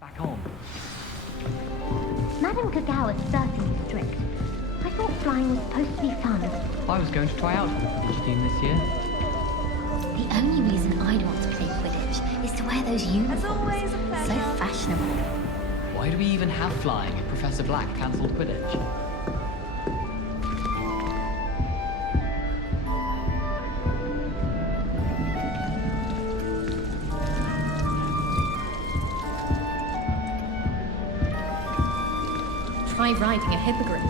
Back on. Madame Kagawa is certainly strict. I thought flying was supposed to be fun. I was going to try out for the Quidditch team this year. The only reason I'd want to play Quidditch is to wear those uniforms. As always, a pleasure. So fashionable. Why do we even have flying if Professor Black cancelled Quidditch? Try riding a hippogriff.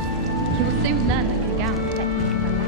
You will soon learn the Kagawa technique of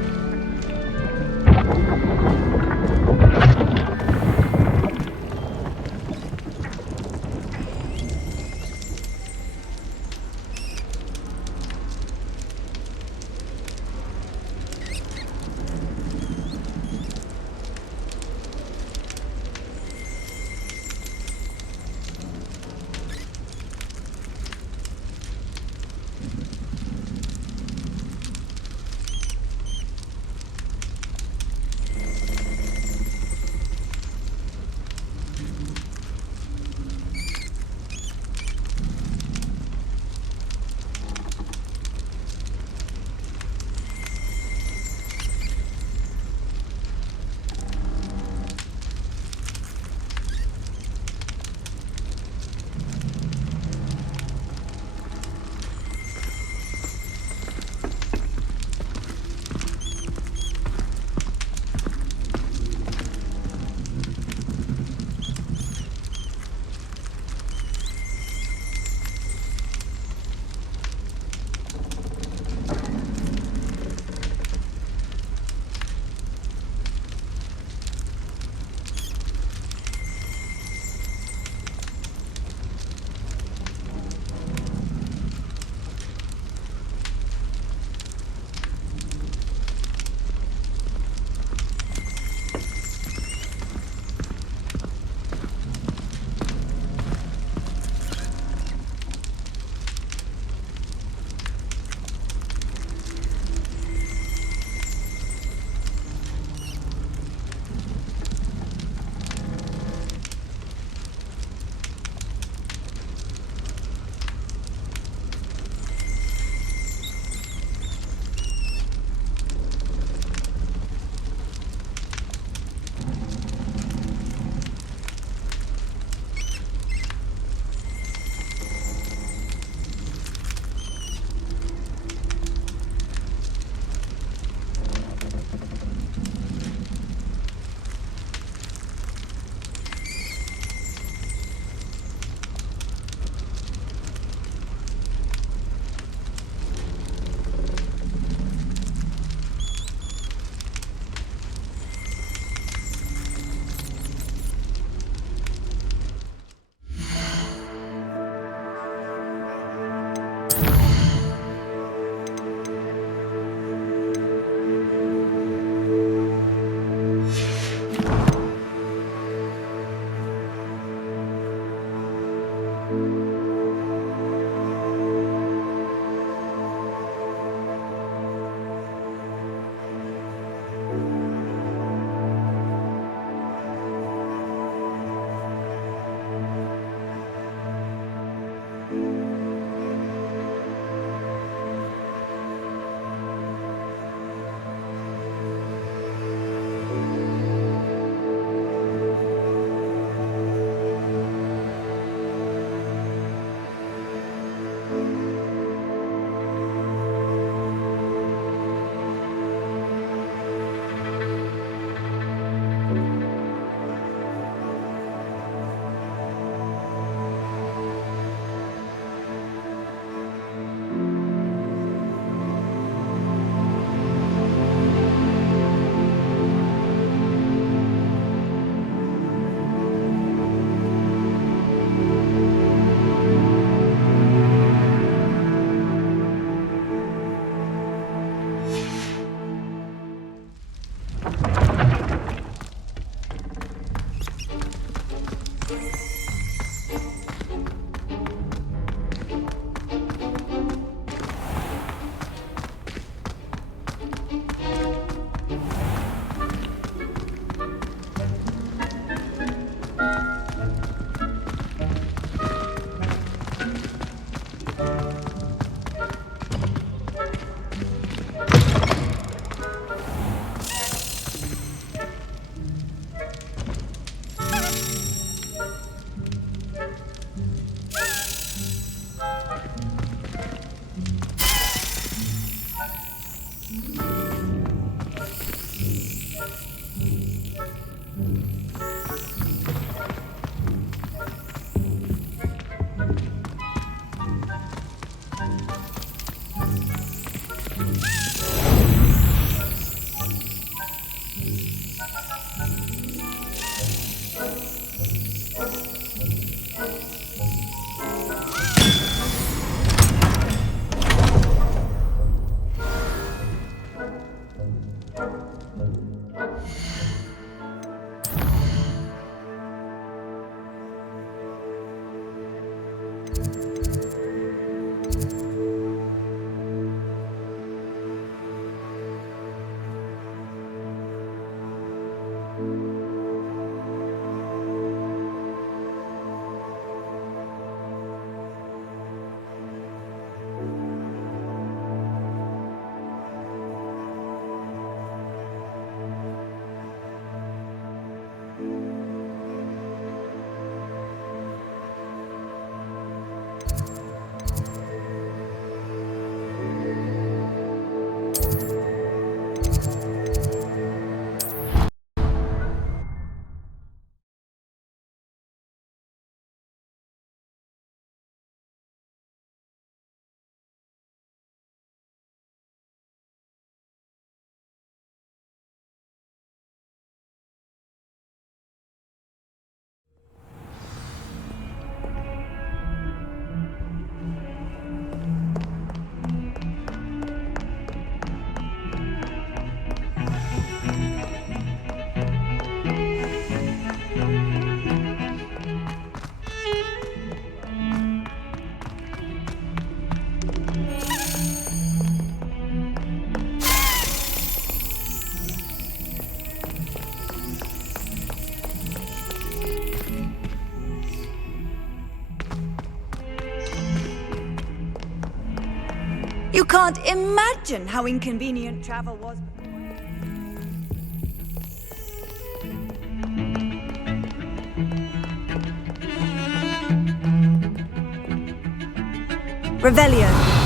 You can't imagine how inconvenient travel was. Revelio.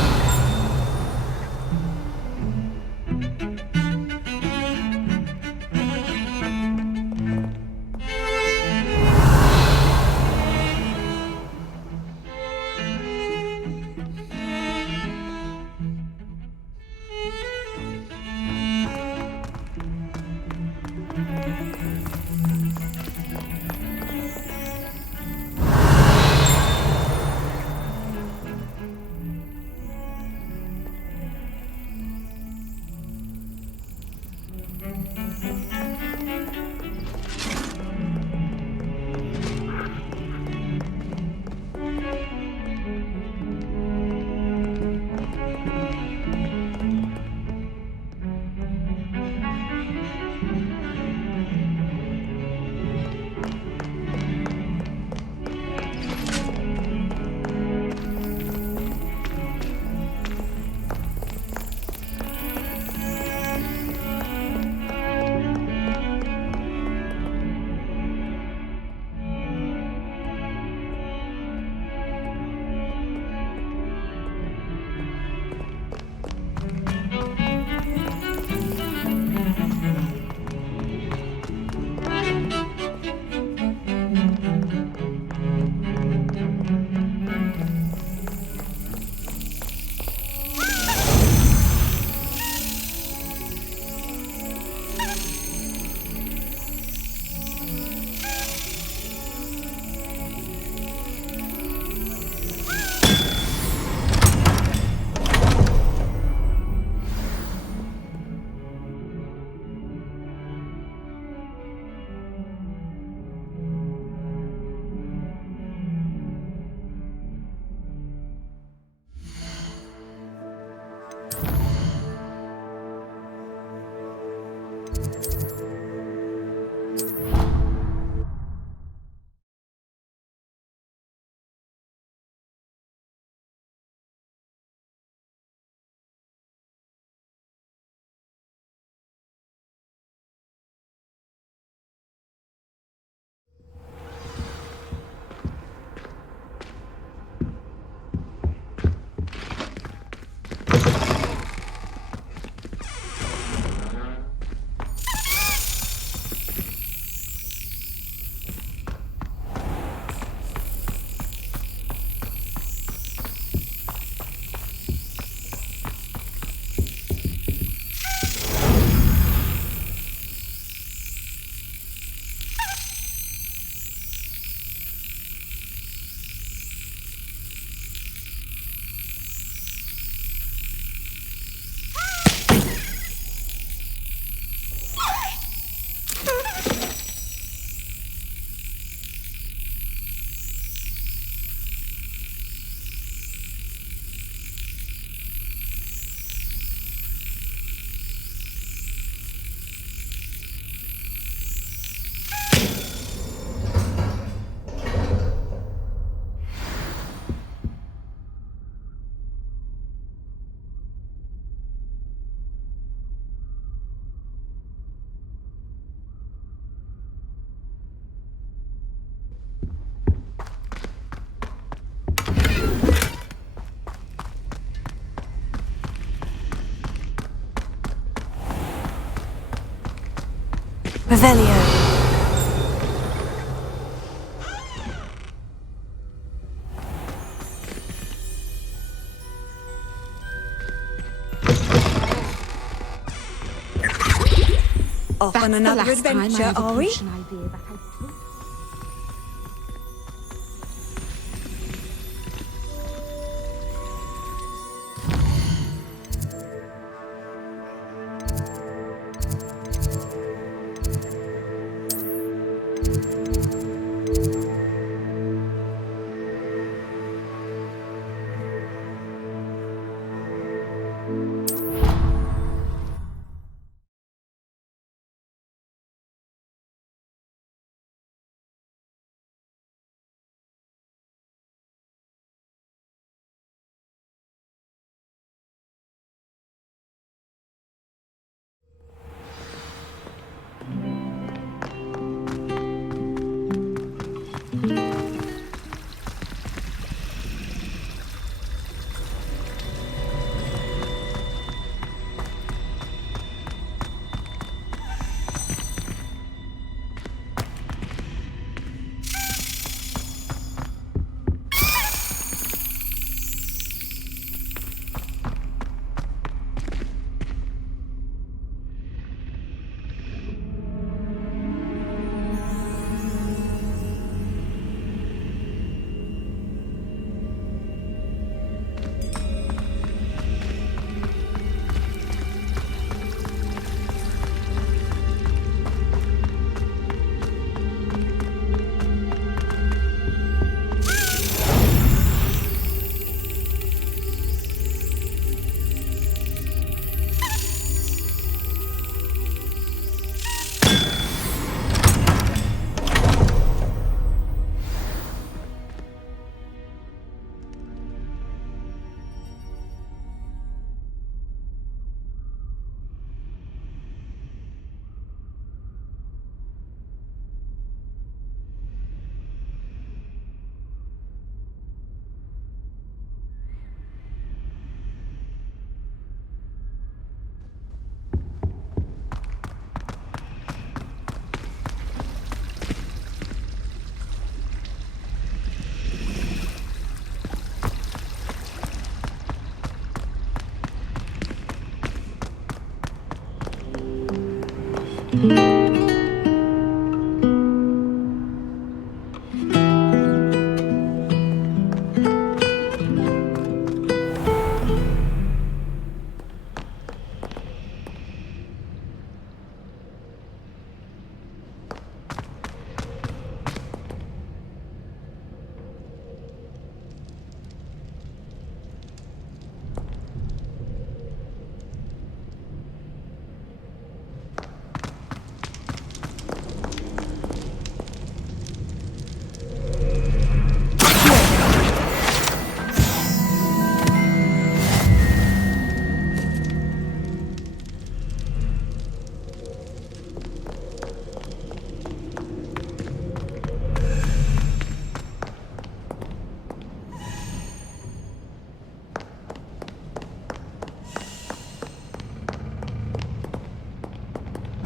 Revelio. Off on another adventure, are we?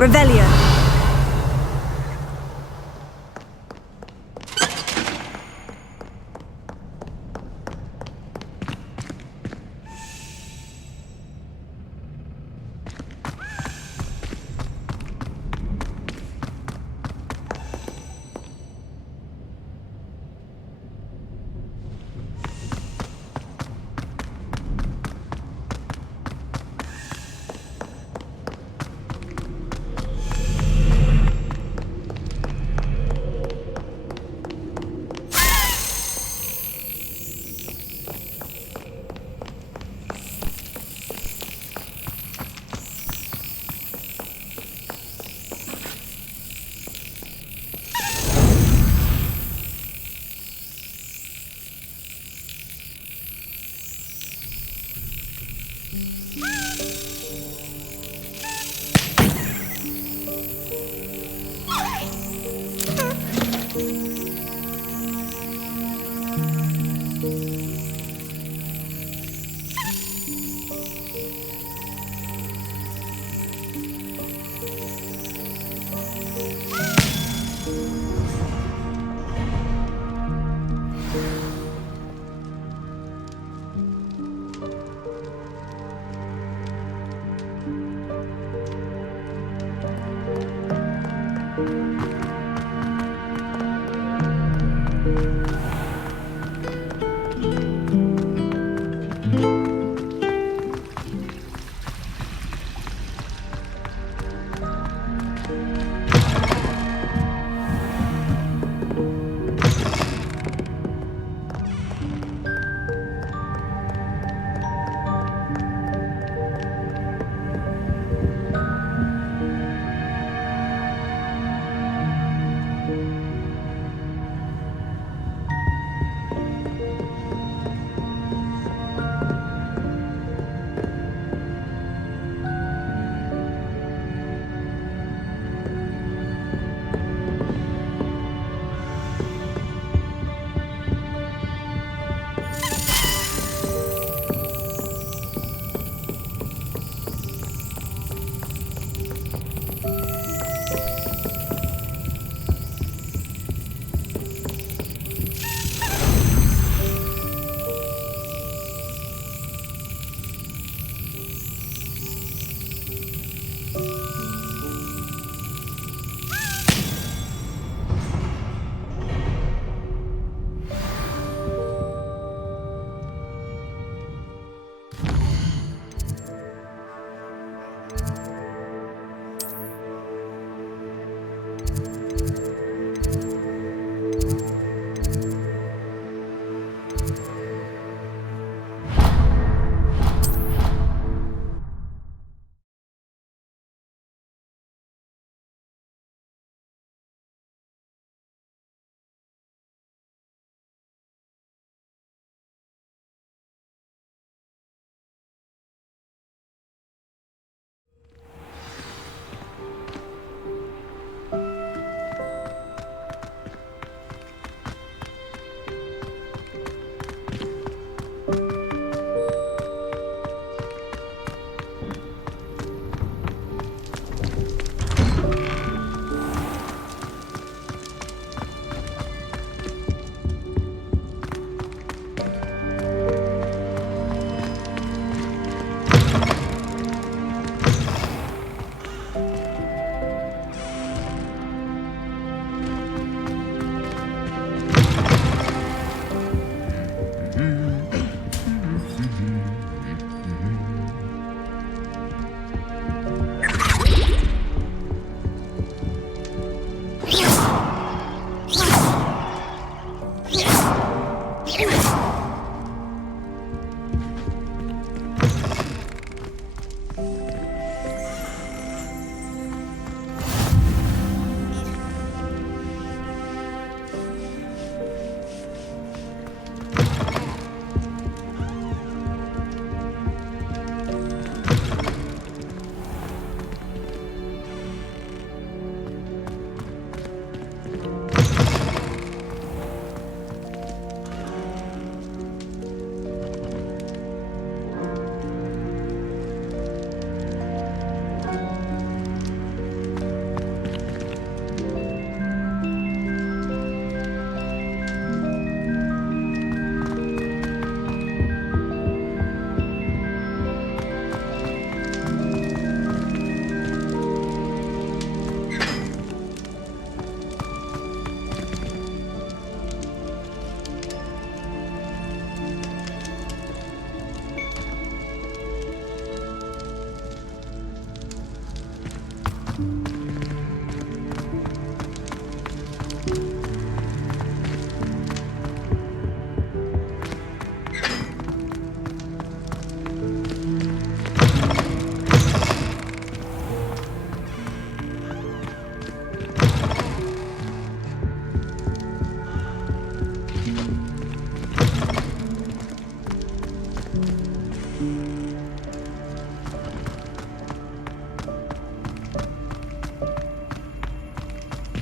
Revelio.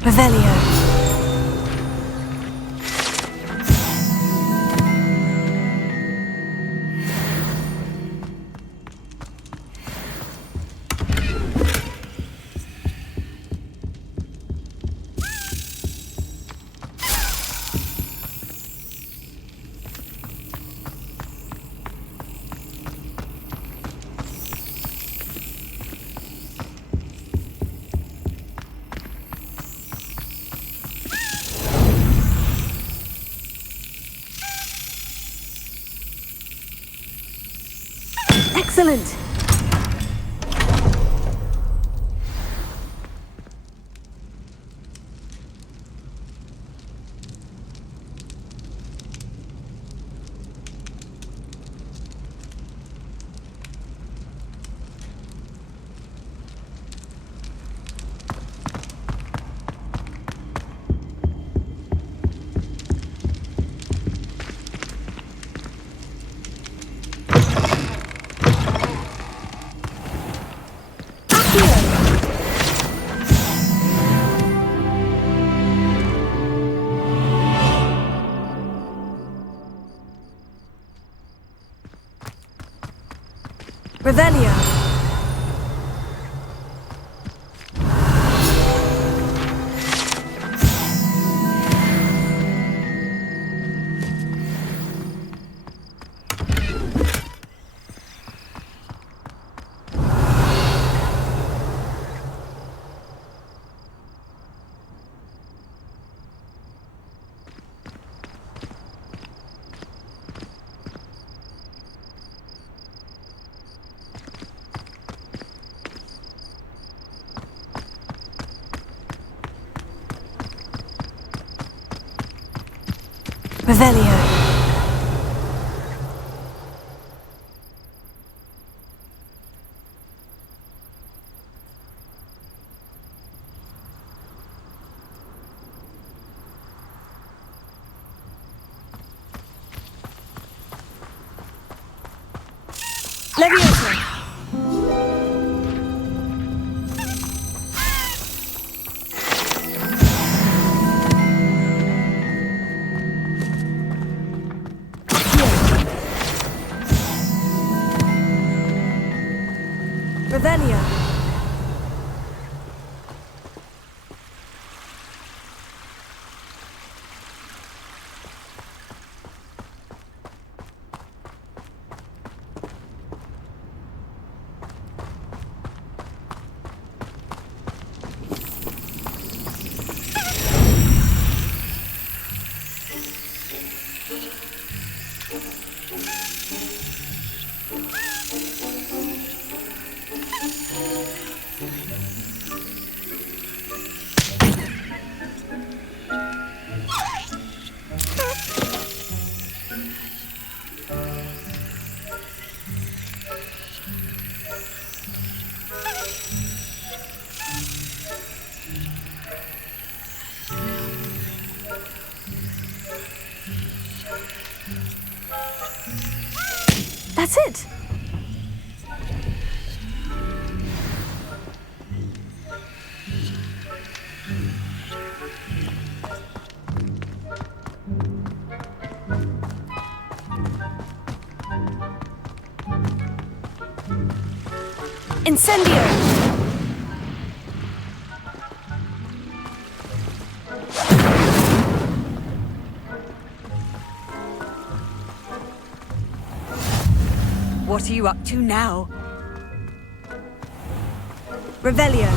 Revelio. Excellent! Revelio. Revelio. Leviosa. Revelio. That's it. Incendio. What are you up to now? Revelio.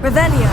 Revelio.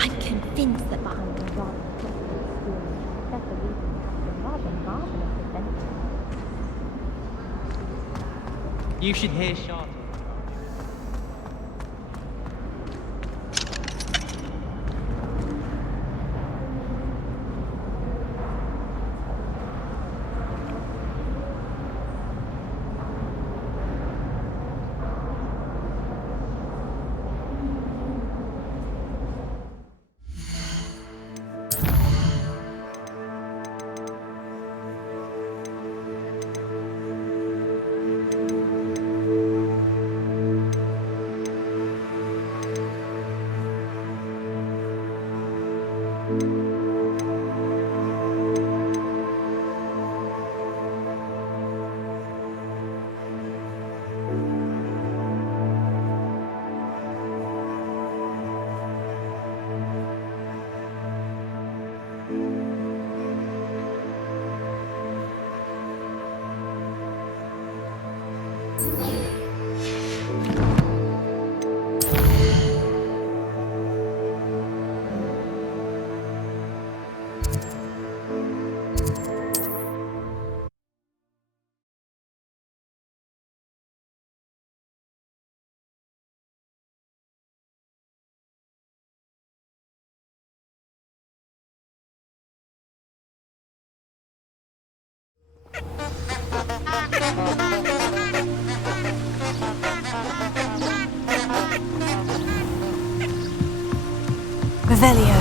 I'm convinced that behind the rather that's the reason we have some rather marvelous adventures. You should hear Charlotte. Revelio.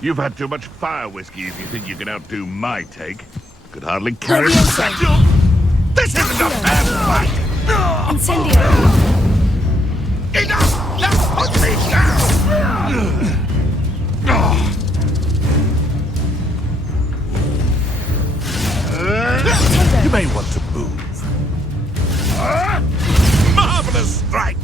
You've had too much fire whiskey if you think you can outdo my take. Could hardly carry the Leviosa. satchel. This isn't a fair fight! Incendio. Enough! Now put me down! You may want to move. Marvelous strike!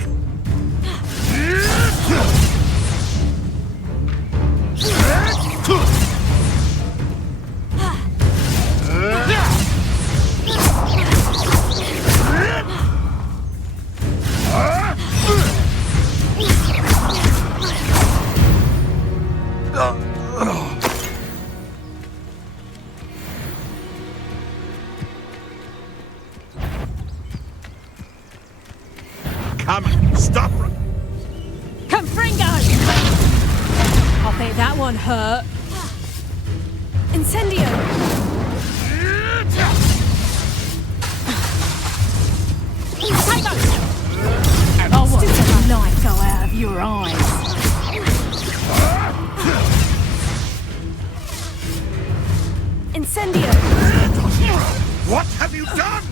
Come, stop! Confringo! I bet that one hurt. Incendio! I want the light go out of your eyes. Incendio! What have you done?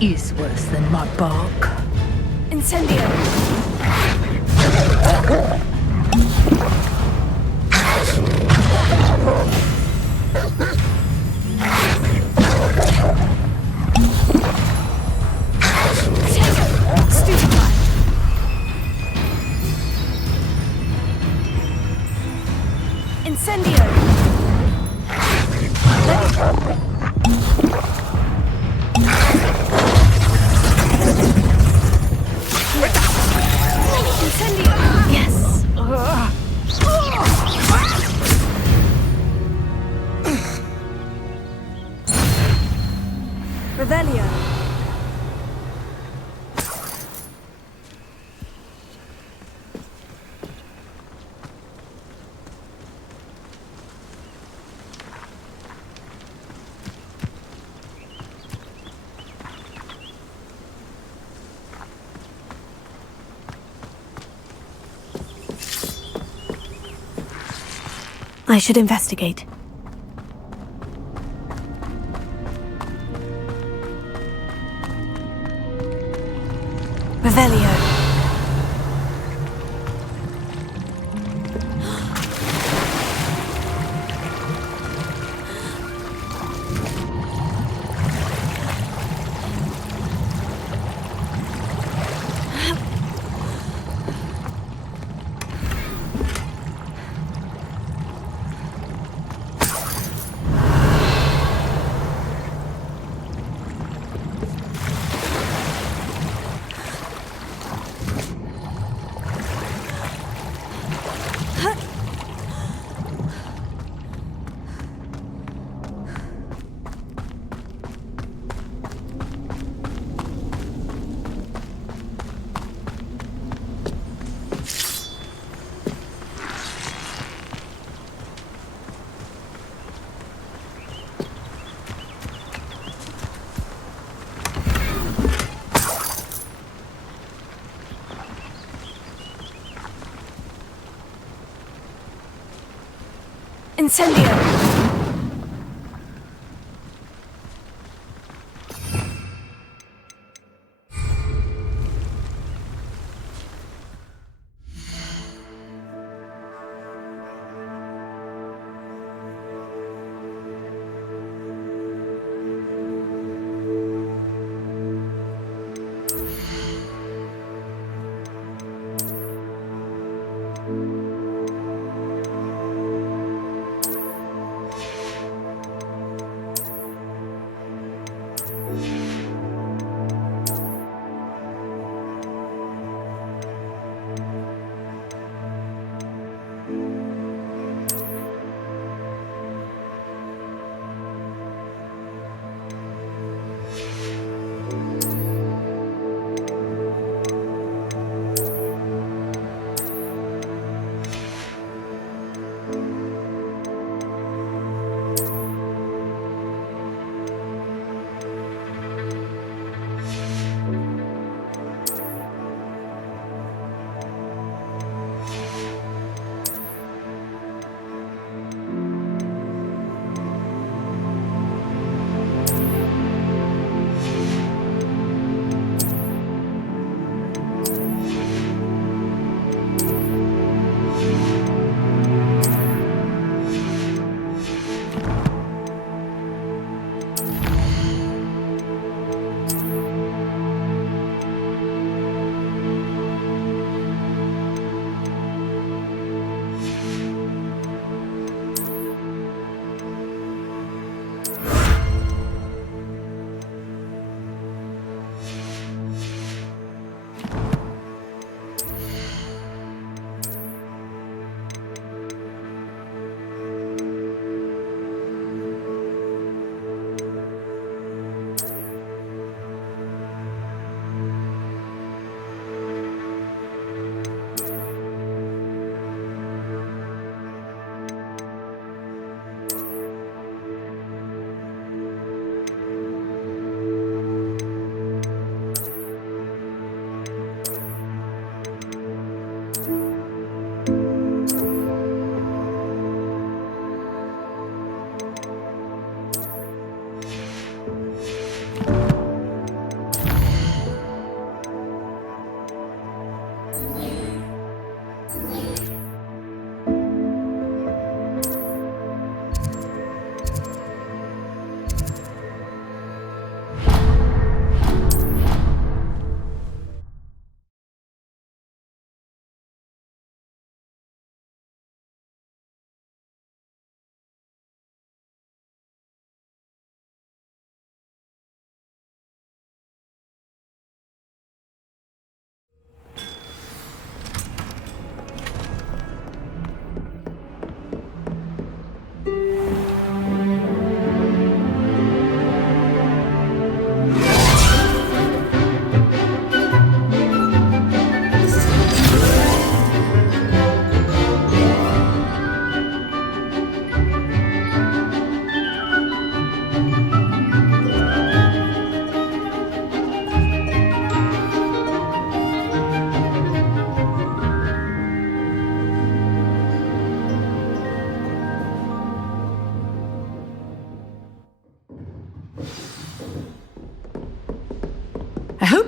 is worse than my bark. Incendio! Stupefy! Incendio! Incendio! Yes! Revelio! I should investigate. Revelio. Incendio!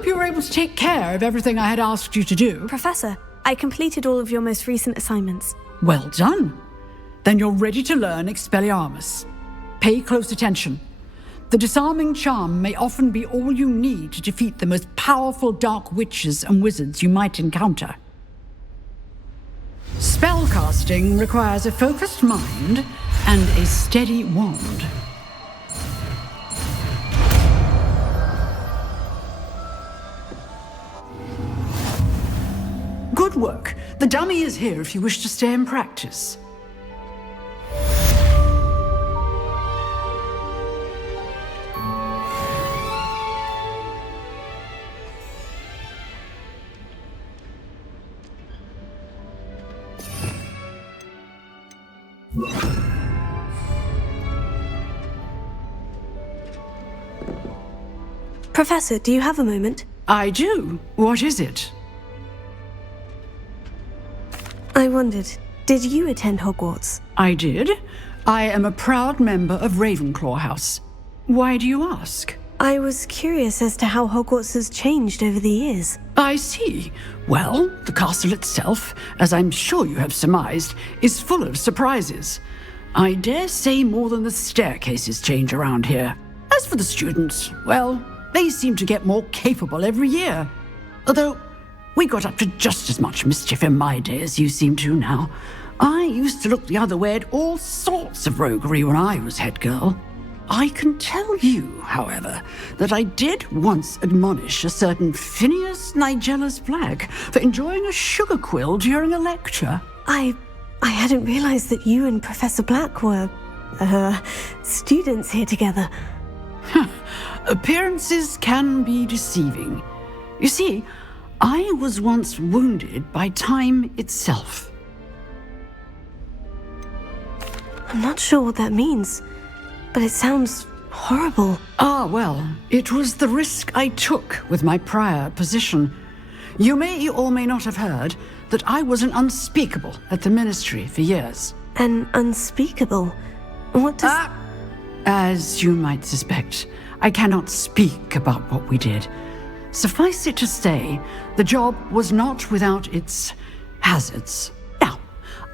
hope you were able to take care of everything I had asked you to do. Professor, I completed all of your most recent assignments. Well done. Then you're ready to learn Expelliarmus. Pay close attention. The disarming charm may often be all you need to defeat the most powerful dark witches and wizards you might encounter. Spellcasting requires a focused mind and a steady wand. Good work. The dummy is here if you wish to stay and practice. Professor, do you have a moment? I do. What is it? I wondered, did you attend Hogwarts? I did. I am a proud member of Ravenclaw House. Why do you ask? I was curious as to how Hogwarts has changed over the years. I see. Well, the castle itself, as I'm sure you have surmised, is full of surprises. I dare say more than the staircases change around here. As for the students, well, they seem to get more capable every year. Although, we got up to just as much mischief in my day as you seem to now. I used to look the other way at all sorts of roguery when I was head girl. I can tell you, however, that I did once admonish a certain Phineas Nigellus Black for enjoying a sugar quill during a lecture. I hadn't realized that you and Professor Black were, students here together. Appearances can be deceiving. You see, I was once wounded by time itself. I'm not sure what that means, but it sounds horrible. Ah, well, it was the risk I took with my prior position. You may or may not have heard that I was an unspeakable at the Ministry for years. An unspeakable? What does... As you might suspect, I cannot speak about what we did. Suffice it to say, the job was not without its hazards. Now,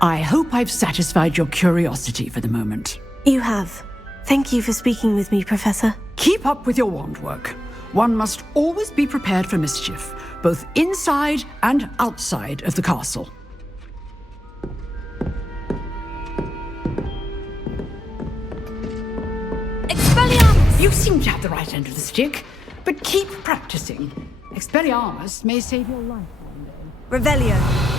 I hope I've satisfied your curiosity for the moment. You have. Thank you for speaking with me, Professor. Keep up with your wand work. One must always be prepared for mischief, both inside and outside of the castle. Expelliarmus! You seem to have the right end of the stick, but keep practicing. Expelliarmus may save your life one day. Revelio.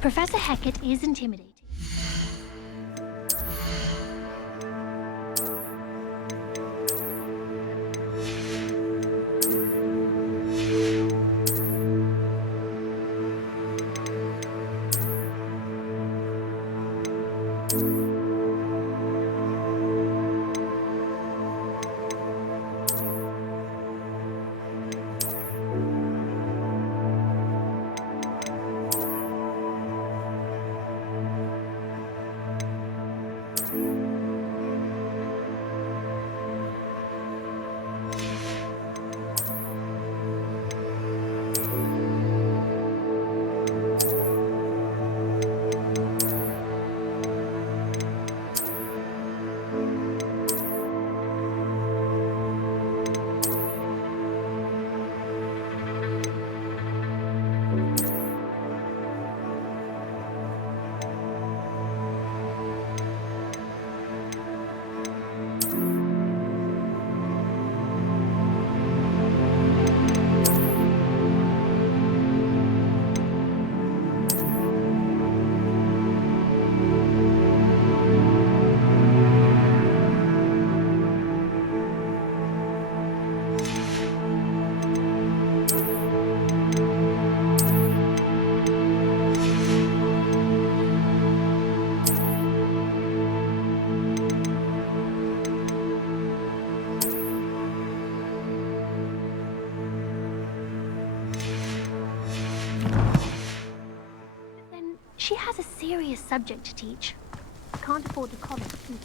Professor Hecat is intimidating. has a serious subject to teach. Can't afford a college too.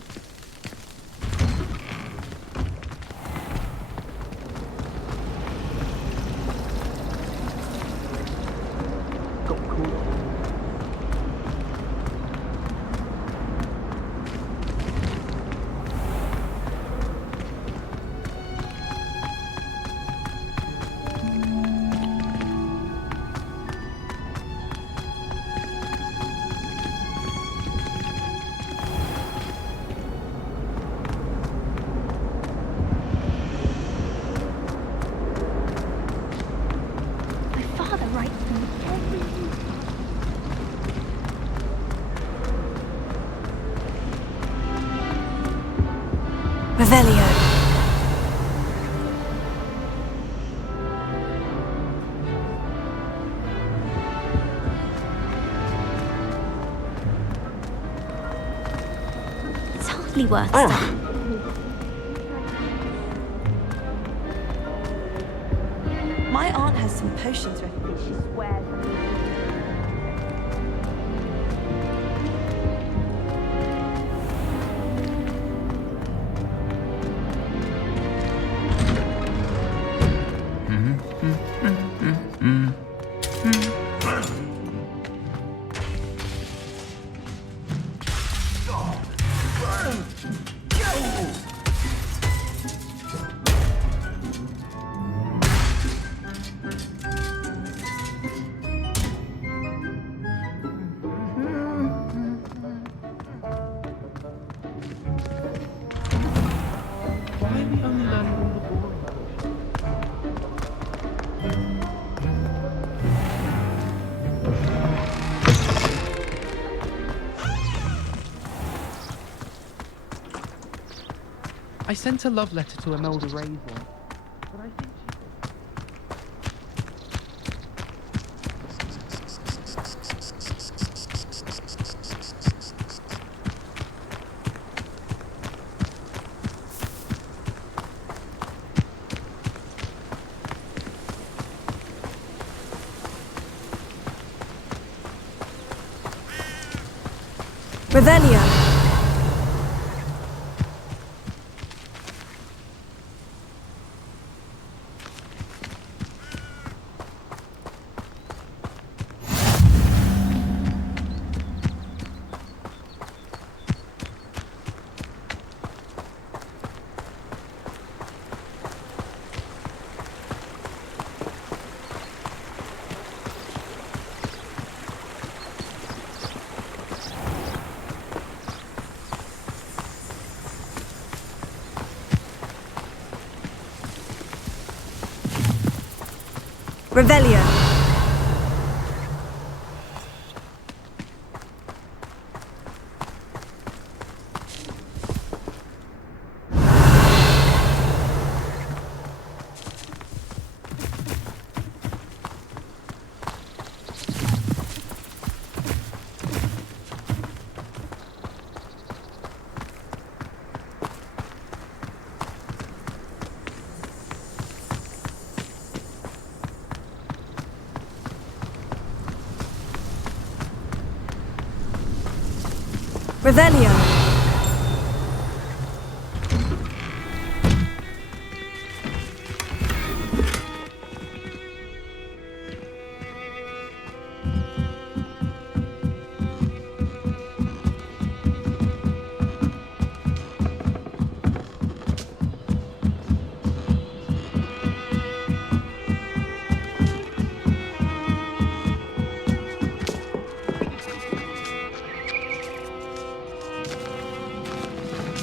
My father writes to me every week. Revelio. It's hardly worth studying. My aunt has some potions ready. She swears. I sent a love letter to Imelda Raven, but I think she... Revelio. Revelio. Revelio.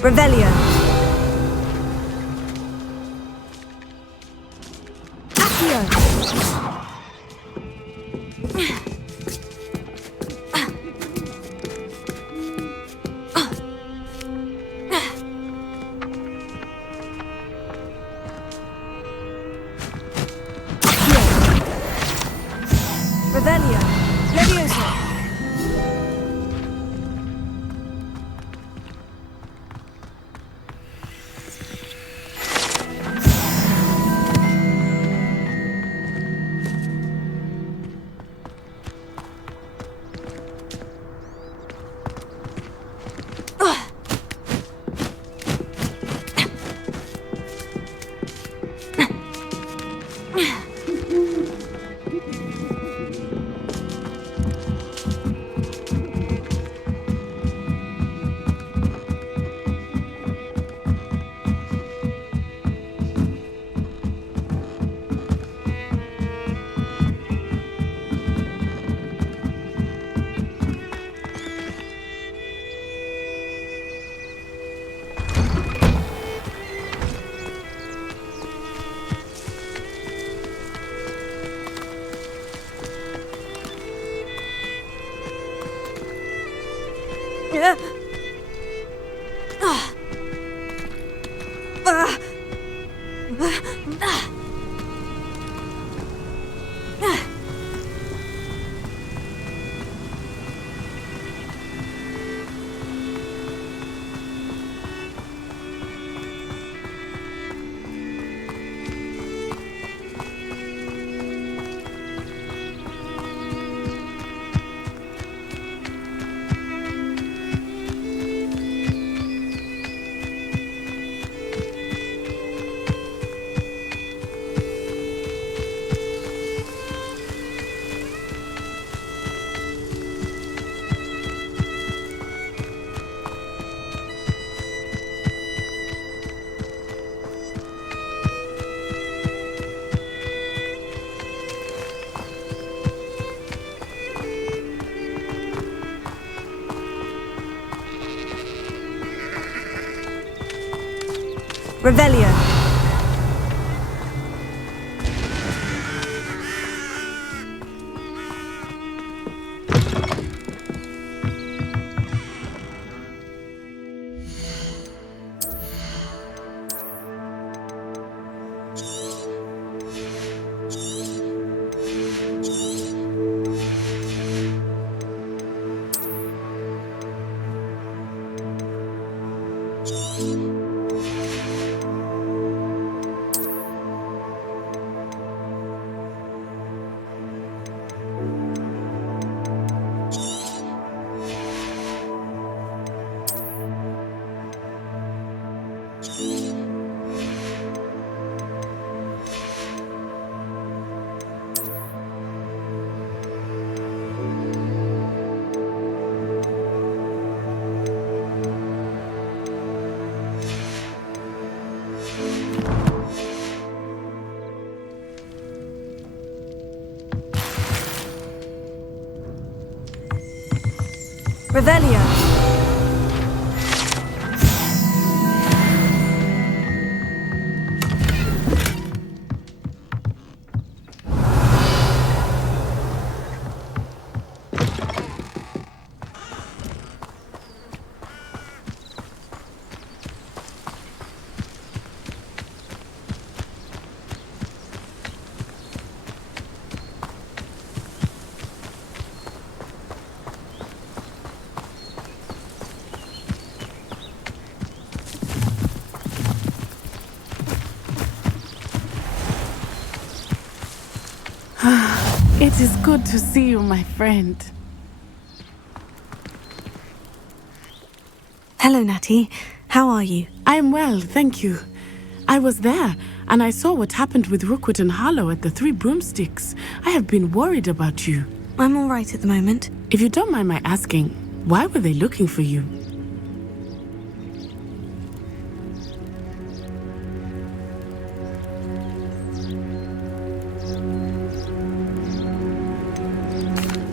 Revelio. Accio. Revelio. Levioso. Revelio. Revelio. It is good to see you, my friend. Hello, Natty. How are you? I am well, thank you. I was there, and I saw what happened with Rookwood and Harlow at the Three Broomsticks. I have been worried about you. I'm all right at the moment. If you don't mind my asking, why were they looking for you?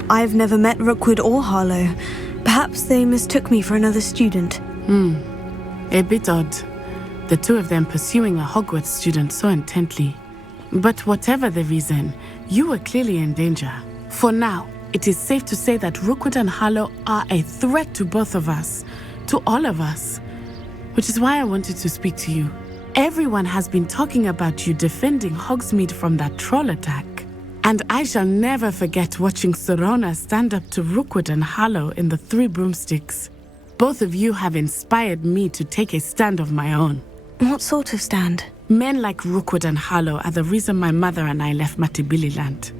I've never met Rookwood or Harlow. Perhaps they mistook me for another student. A bit odd. The two of them pursuing a Hogwarts student so intently. But whatever the reason, you were clearly in danger. For now, it is safe to say that Rookwood and Harlow are a threat to both of us, to all of us. Which is why I wanted to speak to you. Everyone has been talking about you defending Hogsmeade from that troll attack. And I shall never forget watching Sorona stand up to Rookwood and Harlow in the Three Broomsticks. Both of you have inspired me to take a stand of my own. What sort of stand? Men like Rookwood and Harlow are the reason my mother and I left Matibili-land.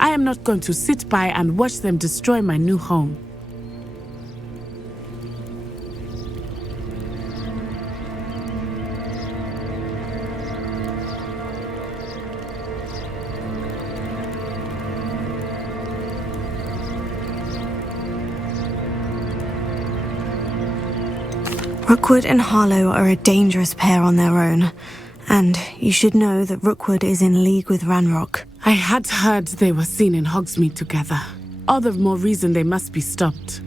I am not going to sit by and watch them destroy my new home. Rookwood and Harlow are a dangerous pair on their own. And you should know that Rookwood is in league with Ranrock. I had heard they were seen in Hogsmeade together. All the more reason they must be stopped.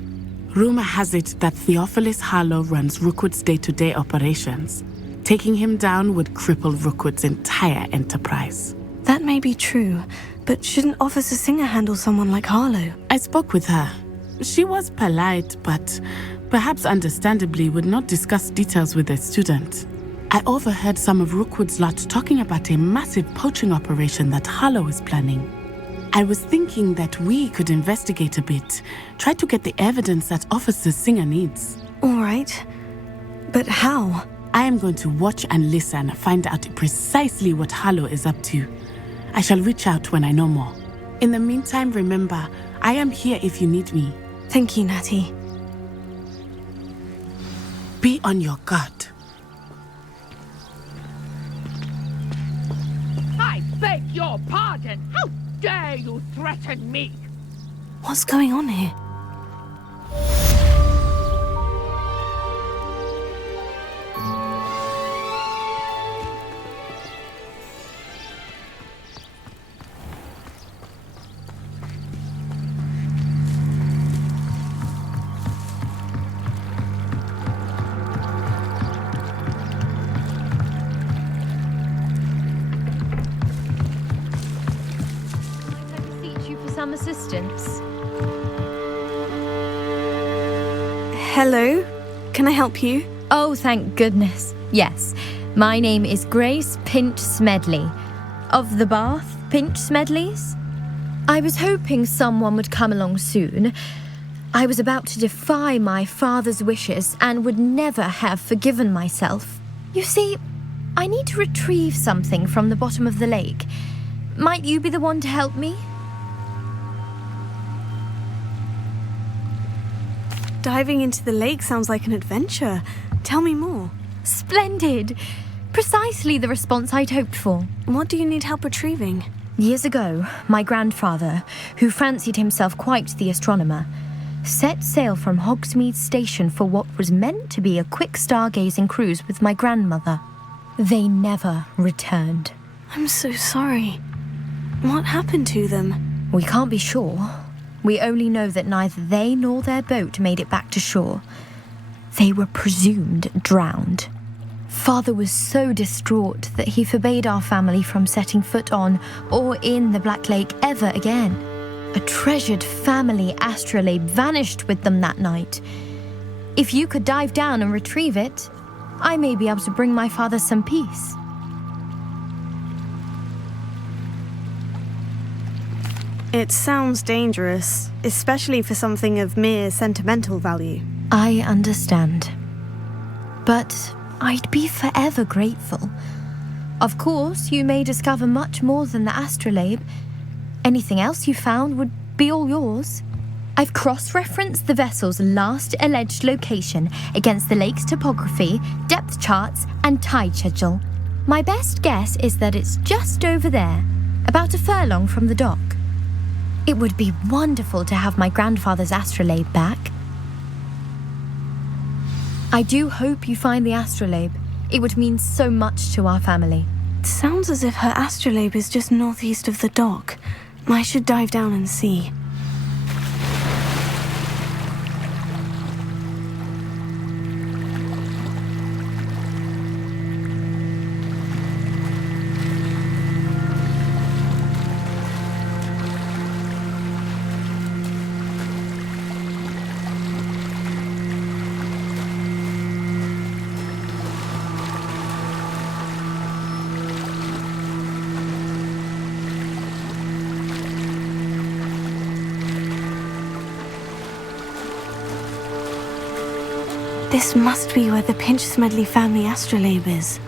Rumor has it that Theophilus Harlow runs Rookwood's day-to-day operations. Taking him down would cripple Rookwood's entire enterprise. That may be true, but shouldn't Officer Singer handle someone like Harlow? I spoke with her. She was polite, but perhaps understandably, would not discuss details with their student. I overheard some of Rookwood's lot talking about a massive poaching operation that Harlow is planning. I was thinking that we could investigate a bit, try to get the evidence that Officer Singer needs. All right. But how? I am going to watch and listen, find out precisely what Harlow is up to. I shall reach out when I know more. In the meantime, remember, I am here if you need me. Thank you, Natty. Be on your guard. I beg your pardon! How dare you threaten me? What's going on here? Some assistance. Hello? Can I help you? Oh, thank goodness. Yes. My name is Grace Pinch Smedley. Of the Bath Pinch Smedleys? I was hoping someone would come along soon. I was about to defy my father's wishes and would never have forgiven myself. You see, I need to retrieve something from the bottom of the lake. Might you be the one to help me? Diving into the lake sounds like an adventure. Tell me more. Splendid! Precisely the response I'd hoped for. What do you need help retrieving? Years ago, my grandfather, who fancied himself quite the astronomer, set sail from Hogsmeade Station for what was meant to be a quick stargazing cruise with my grandmother. They never returned. I'm so sorry. What happened to them? We can't be sure. We only know that neither they nor their boat made it back to shore. They were presumed drowned. Father was so distraught that he forbade our family from setting foot on or in the Black Lake ever again. A treasured family astrolabe vanished with them that night. If you could dive down and retrieve it, I may be able to bring my father some peace. It sounds dangerous, especially for something of mere sentimental value. I understand. But I'd be forever grateful. Of course, you may discover much more than the astrolabe. Anything else you found would be all yours. I've cross-referenced the vessel's last alleged location against the lake's topography, depth charts, and tide schedule. My best guess is that it's just over there, about a furlong from the dock. It would be wonderful to have my grandfather's astrolabe back. I do hope you find the astrolabe. It would mean so much to our family. It sounds as if her astrolabe is just northeast of the dock. I should dive down and see. This must be where the Pinch Smedley family astrolabe is.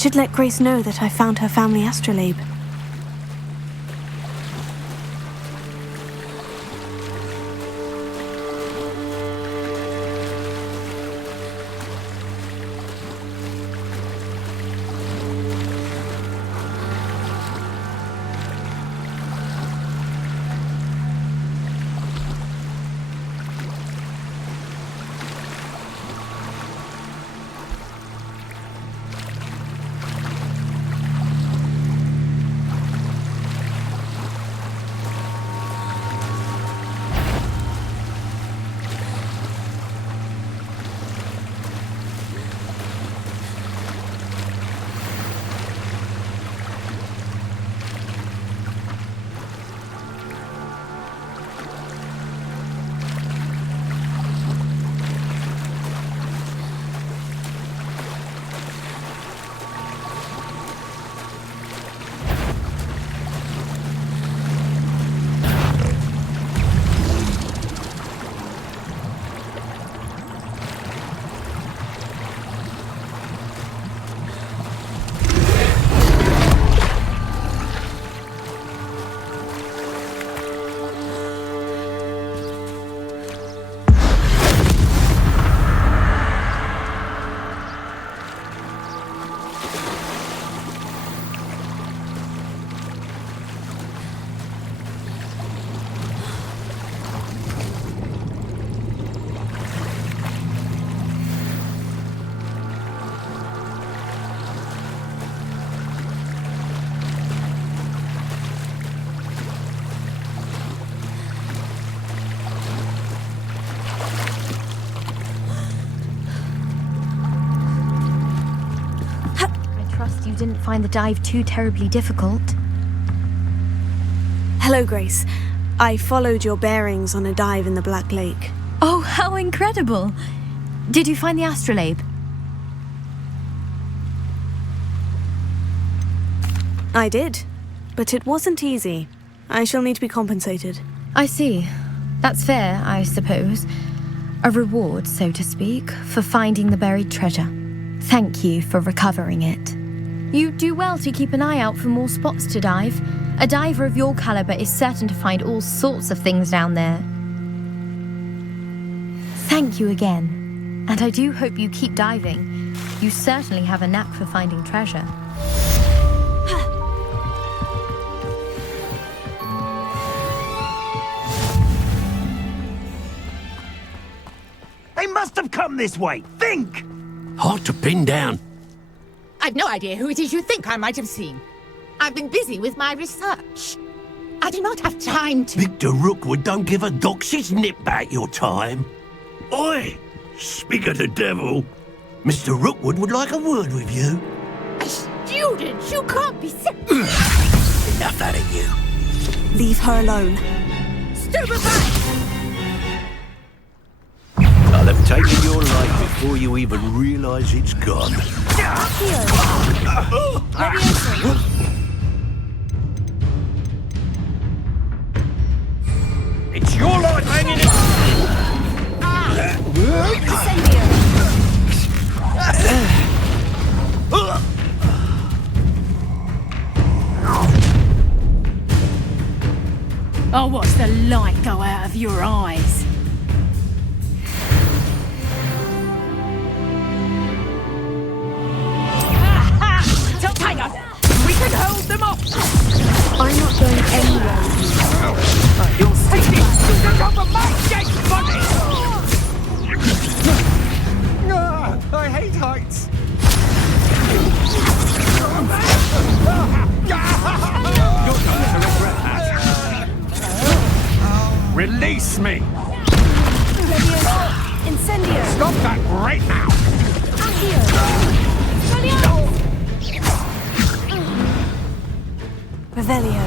should let Grace know that I found her family astrolabe. You didn't find the dive too terribly difficult. Hello, Grace. I followed your bearings on a dive in the Black Lake. Oh, how incredible! Did you find the astrolabe? I did, but it wasn't easy. I shall need to be compensated. I see. That's fair, I suppose. A reward, so to speak, for finding the buried treasure. Thank you for recovering it. You do well to keep an eye out for more spots to dive. A diver of your caliber is certain to find all sorts of things down there. Thank you again. And I do hope you keep diving. You certainly have a knack for finding treasure. They must have come this way. Think! Hard to pin down. I've no idea who it is you think I might have seen. I've been busy with my research. I do not have time to... Victor Rookwood don't give a doxy's nip back your time. Oi! Speak of the devil. Mr. Rookwood would like a word with you. A student? You can't be sick. Enough out of you. Leave her alone. Stupefy! I'll have taken your life before you even realise it's gone. It's your life hanging in... I'll watch the light go out of your eyes. Hang on! We can hold them off! I'm not going anywhere. You'll see this! You took over my dead body! I hate heights! You're going to regret that. Release me! Incendio! Stop that right now! Revelio.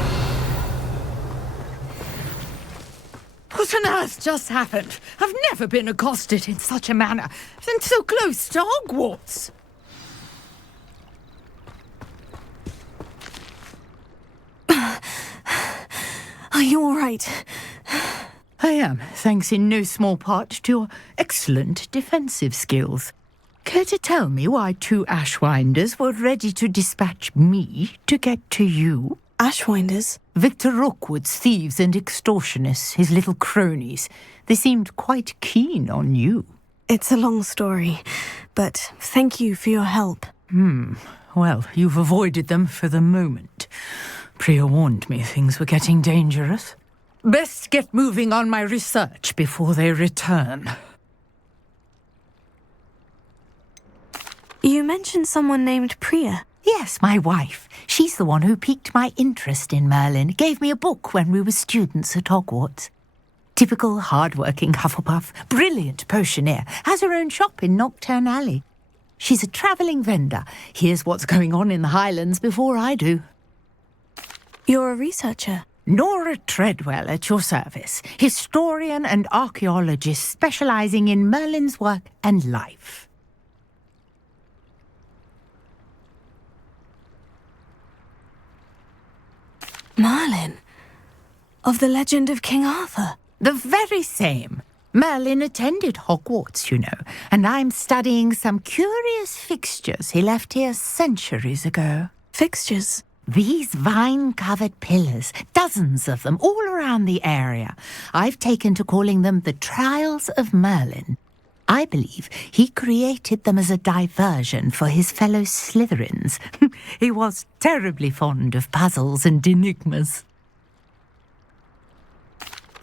What on earth just happened? I've never been accosted in such a manner, and so close to Hogwarts. Are you all right? I am, thanks in no small part to your excellent defensive skills. Care to tell me why 2 Ashwinders were ready to dispatch me to get to you? Ashwinders? Victor Rookwood's thieves and extortionists, his little cronies. They seemed quite keen on you. It's a long story, but thank you for your help. Well, you've avoided them for the moment. Priya warned me things were getting dangerous. Best get moving on my research before they return. You mentioned someone named Priya. Yes, my wife. She's the one who piqued my interest in Merlin. Gave me a book when we were students at Hogwarts. Typical hard-working Hufflepuff, brilliant potioneer, has her own shop in Knockturn Alley. She's a travelling vendor. Hears what's going on in the Highlands before I do. You're a researcher? Nora Treadwell at your service, historian and archaeologist specialising in Merlin's work and life. Merlin? Of the legend of King Arthur? The very same. Merlin attended Hogwarts, you know, and I'm studying some curious fixtures he left here centuries ago. Fixtures? These vine-covered pillars, dozens of them, all around the area. I've taken to calling them the Trials of Merlin. I believe he created them as a diversion for his fellow Slytherins. He was terribly fond of puzzles and enigmas.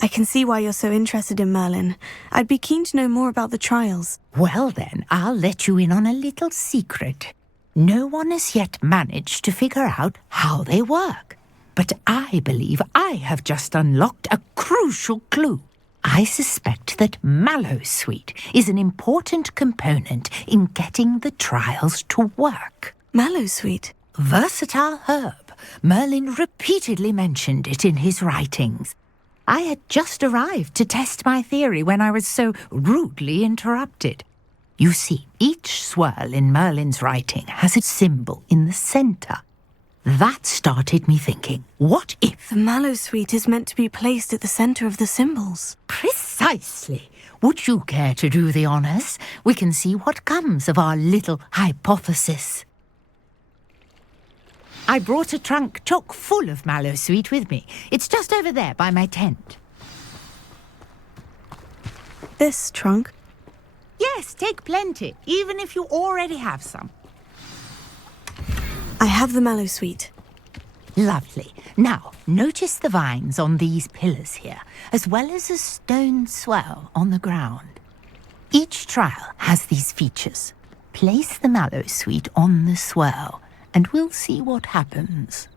I can see why you're so interested in Merlin. I'd be keen to know more about the trials. Well then, I'll let you in on a little secret. No one has yet managed to figure out how they work. But I believe I have just unlocked a crucial clue. I suspect that Mallowsweet is an important component in getting the trials to work. Mallowsweet? Versatile herb. Merlin repeatedly mentioned it in his writings. I had just arrived to test my theory when I was so rudely interrupted. You see, each swirl in Merlin's writing has a symbol in the centre. That started me thinking, what if... The Mallowsweet is meant to be placed at the centre of the symbols. Precisely. Would you care to do the honours? We can see what comes of our little hypothesis. I brought a trunk chock full of Mallowsweet with me. It's just over there by my tent. This trunk? Yes, take plenty, even if you already have some. I have the Mallowsweet. Lovely. Now, notice the vines on these pillars here, as well as a stone swell on the ground. Each trial has these features. Place the Mallowsweet on the swell, and we'll see what happens.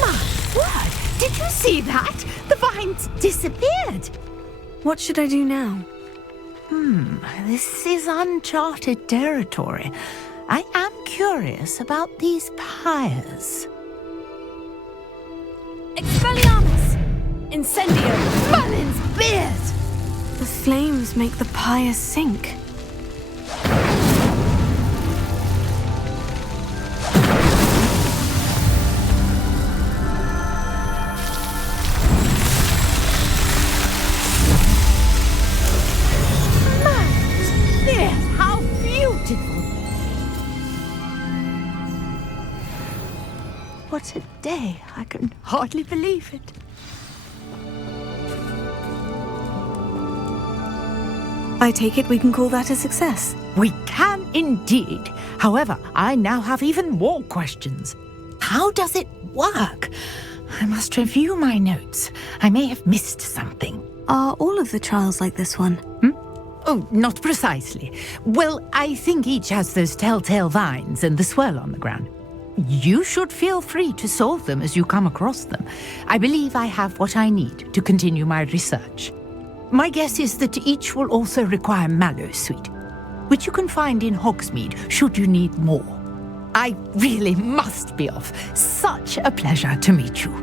My word! Did you see that? The vines disappeared! What should I do now? This is uncharted territory. I am curious about these pyres. Expelliarmus! Incendio! Merlin's beard! The flames make the pyre sink. How beautiful! What a day! I can hardly believe it. I take it we can call that a success. We can indeed. However, I now have even more questions. How does it work? I must review my notes. I may have missed something. Are all of the trials like this one? Oh, not precisely. Well, I think each has those telltale vines and the swirl on the ground. You should feel free to solve them as you come across them. I believe I have what I need to continue my research. My guess is that each will also require Mallowsweet, which you can find in Hogsmeade should you need more. I really must be off. Such a pleasure to meet you.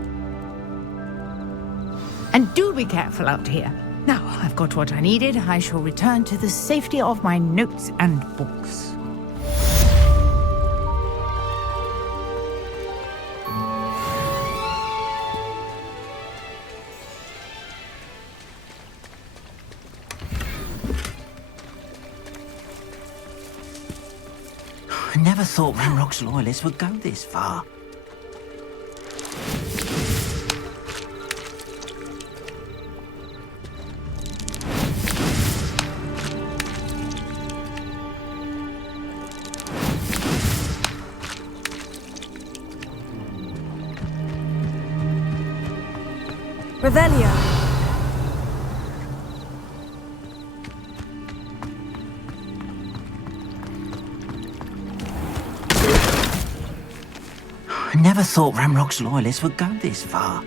And do be careful out here. Now I've got what I needed, I shall return to the safety of my notes and books. I never thought Ranrock's loyalists would go this far. Revelio. I never thought Ranrock's loyalists would go this far.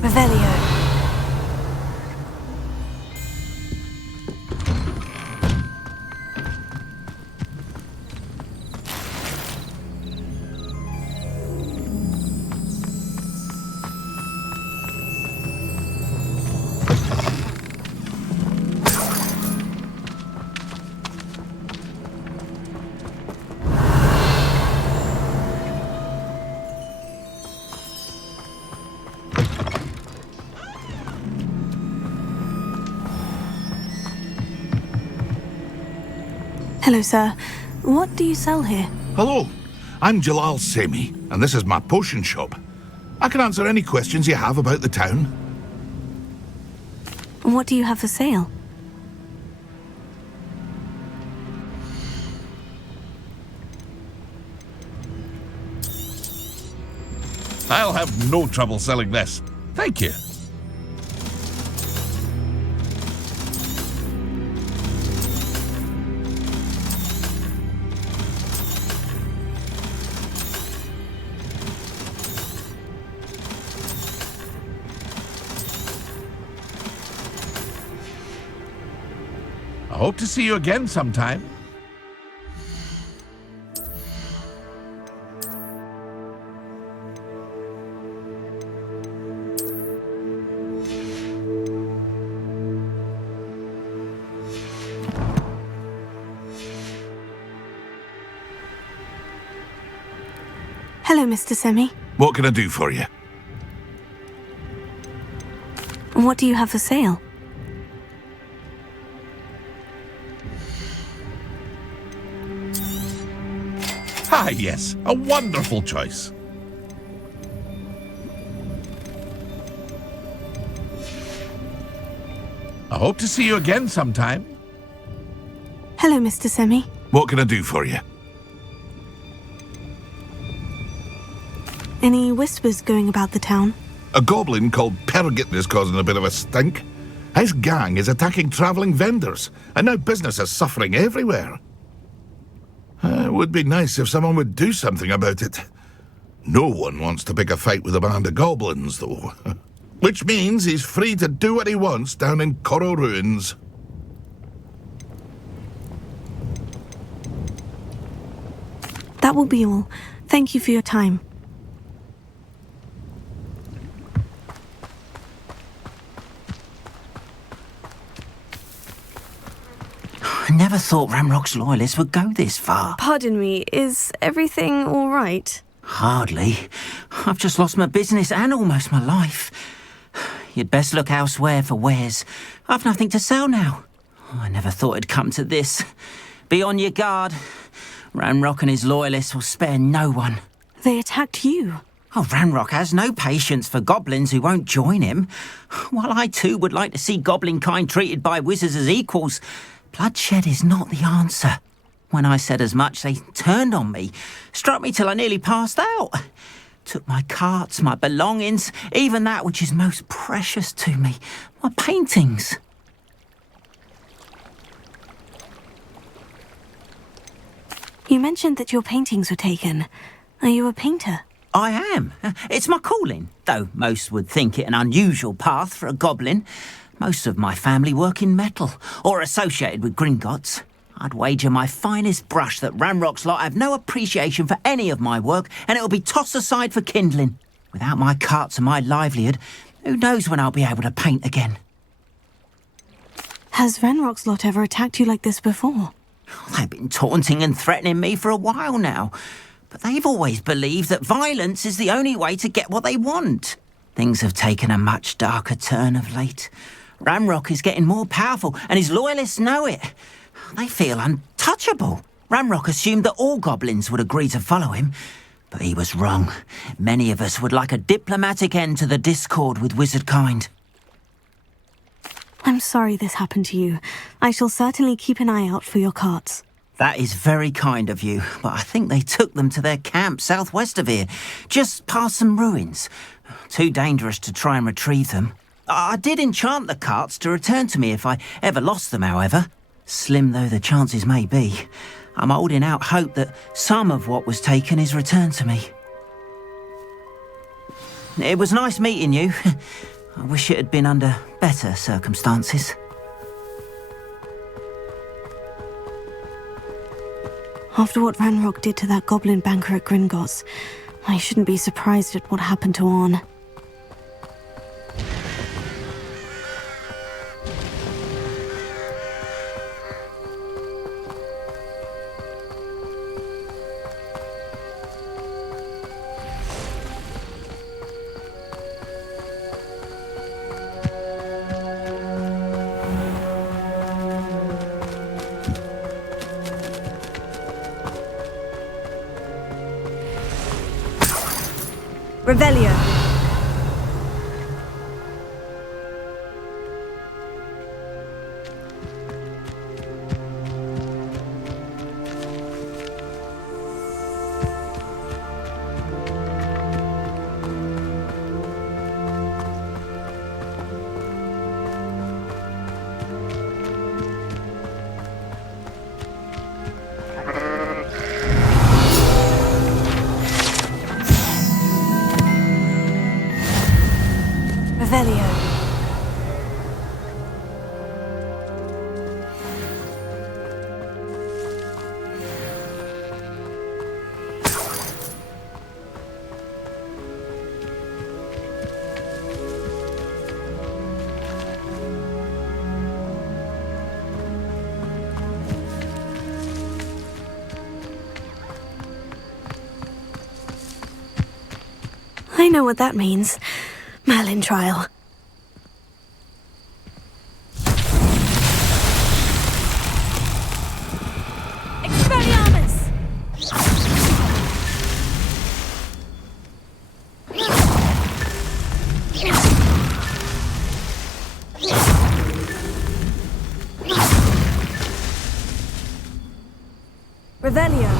Revelio. Hello, sir. What do you sell here? Hello, I'm Jalal Semi, and this is my potion shop. I can answer any questions you have about the town. What do you have for sale? I'll have no trouble selling this. Thank you. I hope to see you again sometime. Hello, Mr. Semi. What can I do for you? What do you have for sale? Ah, yes, a wonderful choice. I hope to see you again sometime. Hello, Mr. Semi. What can I do for you? Any whispers going about the town? A goblin called Pergit is causing a bit of a stink. His gang is attacking travelling vendors, and now business is suffering everywhere. It would be nice if someone would do something about it. No one wants to pick a fight with a band of goblins, though. Which means he's free to do what he wants down in Coral Ruins. That will be all. Thank you for your time. I never thought Ranrock's loyalists would go this far. Pardon me, is everything all right? Hardly. I've just lost my business and almost my life. You'd best look elsewhere for wares. I've nothing to sell now. I never thought it'd come to this. Be on your guard. Ranrock and his loyalists will spare no one. They attacked you. Oh, Ranrock has no patience for goblins who won't join him. While I too would like to see goblin kind treated by wizards as equals, bloodshed is not the answer. When I said as much, they turned on me, struck me till I nearly passed out. Took my carts, my belongings, even that which is most precious to me, my paintings. You mentioned that your paintings were taken. Are you a painter? I am. It's my calling, though most would think it an unusual path for a goblin. Most of my family work in metal, or associated with Gringotts. I'd wager my finest brush that Ranrock's lot have no appreciation for any of my work, and it'll be tossed aside for kindling. Without my carts and my livelihood, who knows when I'll be able to paint again? Has Ranrock's lot ever attacked you like this before? They've been taunting and threatening me for a while now, but they've always believed that violence is the only way to get what they want. Things have taken a much darker turn of late. Ranrock is getting more powerful, and his loyalists know it. They feel untouchable. Ranrock assumed that all goblins would agree to follow him, but he was wrong. Many of us would like a diplomatic end to the discord with wizard kind. I'm sorry this happened to you. I shall certainly keep an eye out for your carts. That is very kind of you, but I think they took them to their camp southwest of here, just past some ruins. Too dangerous to try and retrieve them. I did enchant the carts to return to me if I ever lost them, however. Slim though the chances may be, I'm holding out hope that some of what was taken is returned to me. It was nice meeting you. I wish it had been under better circumstances. After what Ranrock did to that goblin banker at Gringotts, I shouldn't be surprised at what happened to Orn. Revelio. I know what that means. Merlin trial. Revelio.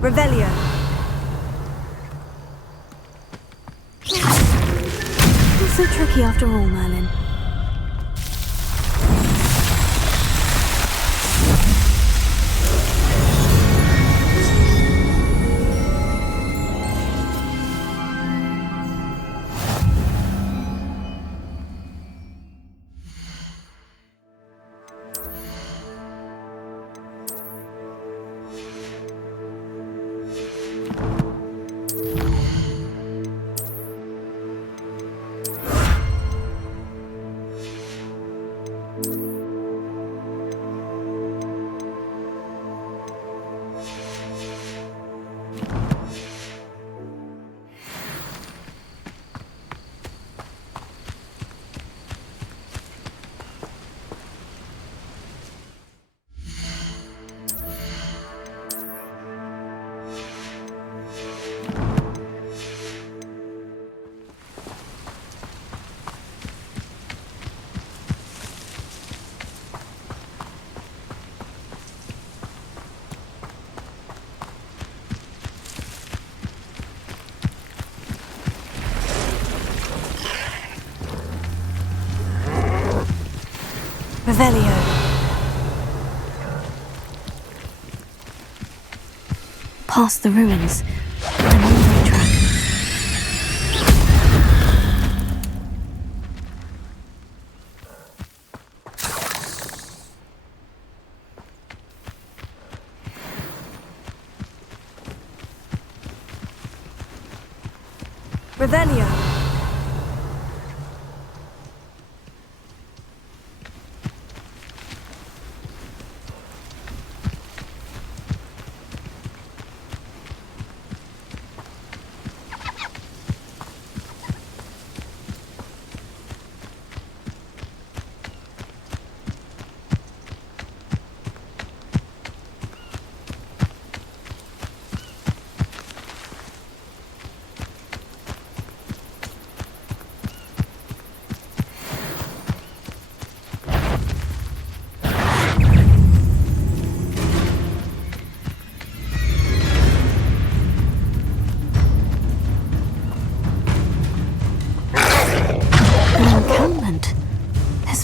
Revelio. Not so tricky after all, Merlin. Revelio. Past the ruins. I'm on the right track. Revelio.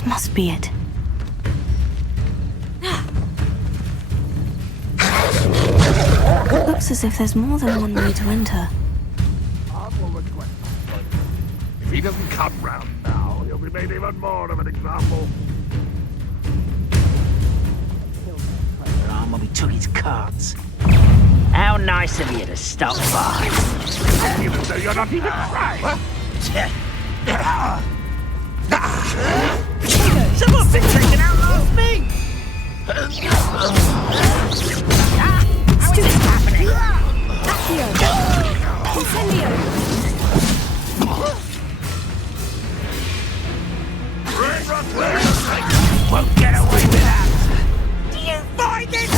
Must be it. Looks as if there's more than one way to enter. If he doesn't come round now, he'll be made even more of an example. When we took his cards. How nice of you to stop by. Even though you're not even trying. Someone's been drinking out last me! How is this happening? Incendio! Won't get away with that! Do you find it?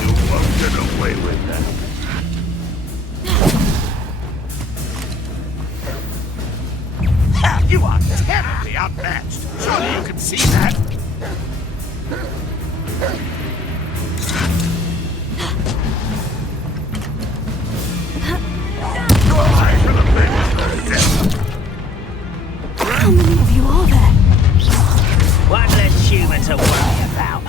You won't get away with that. You are terribly outmatched. Surely you can see that. How many of you are there? One less human to worry about.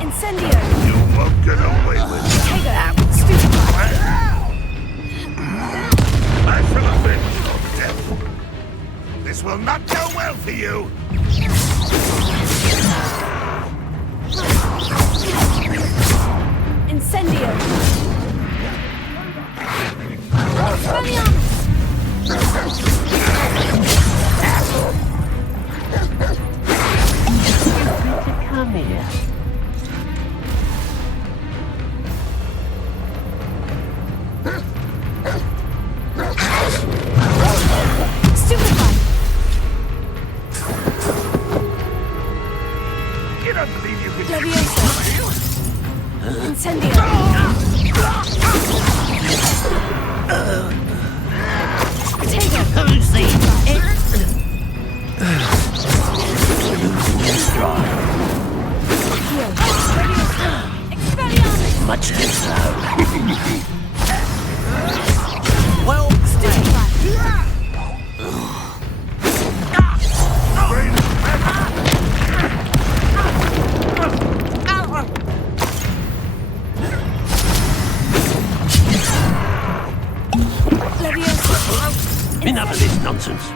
Incendio! You won't get away with that. I shall avenge your death. This will not go well for you. Incendio! Come here. Stupefy! Who's the... Much too slow. Well, enough of this nonsense.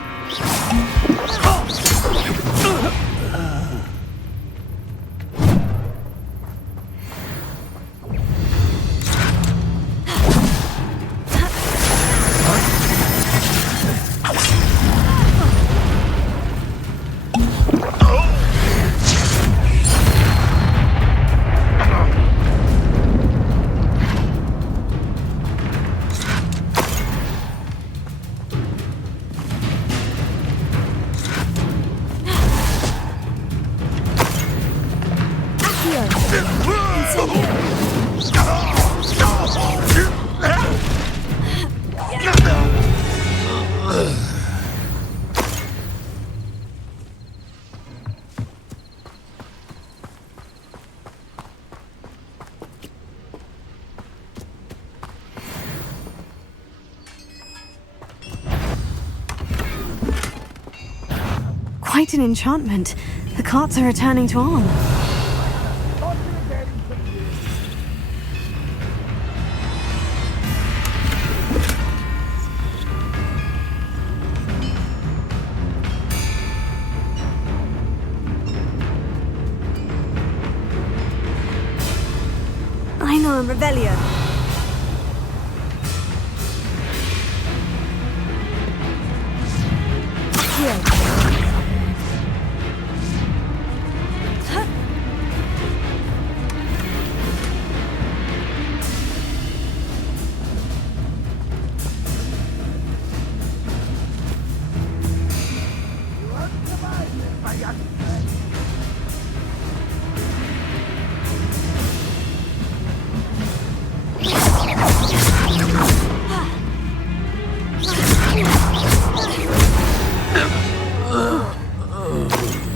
Quite an enchantment. The carts are returning to Arn. I know, Revelio.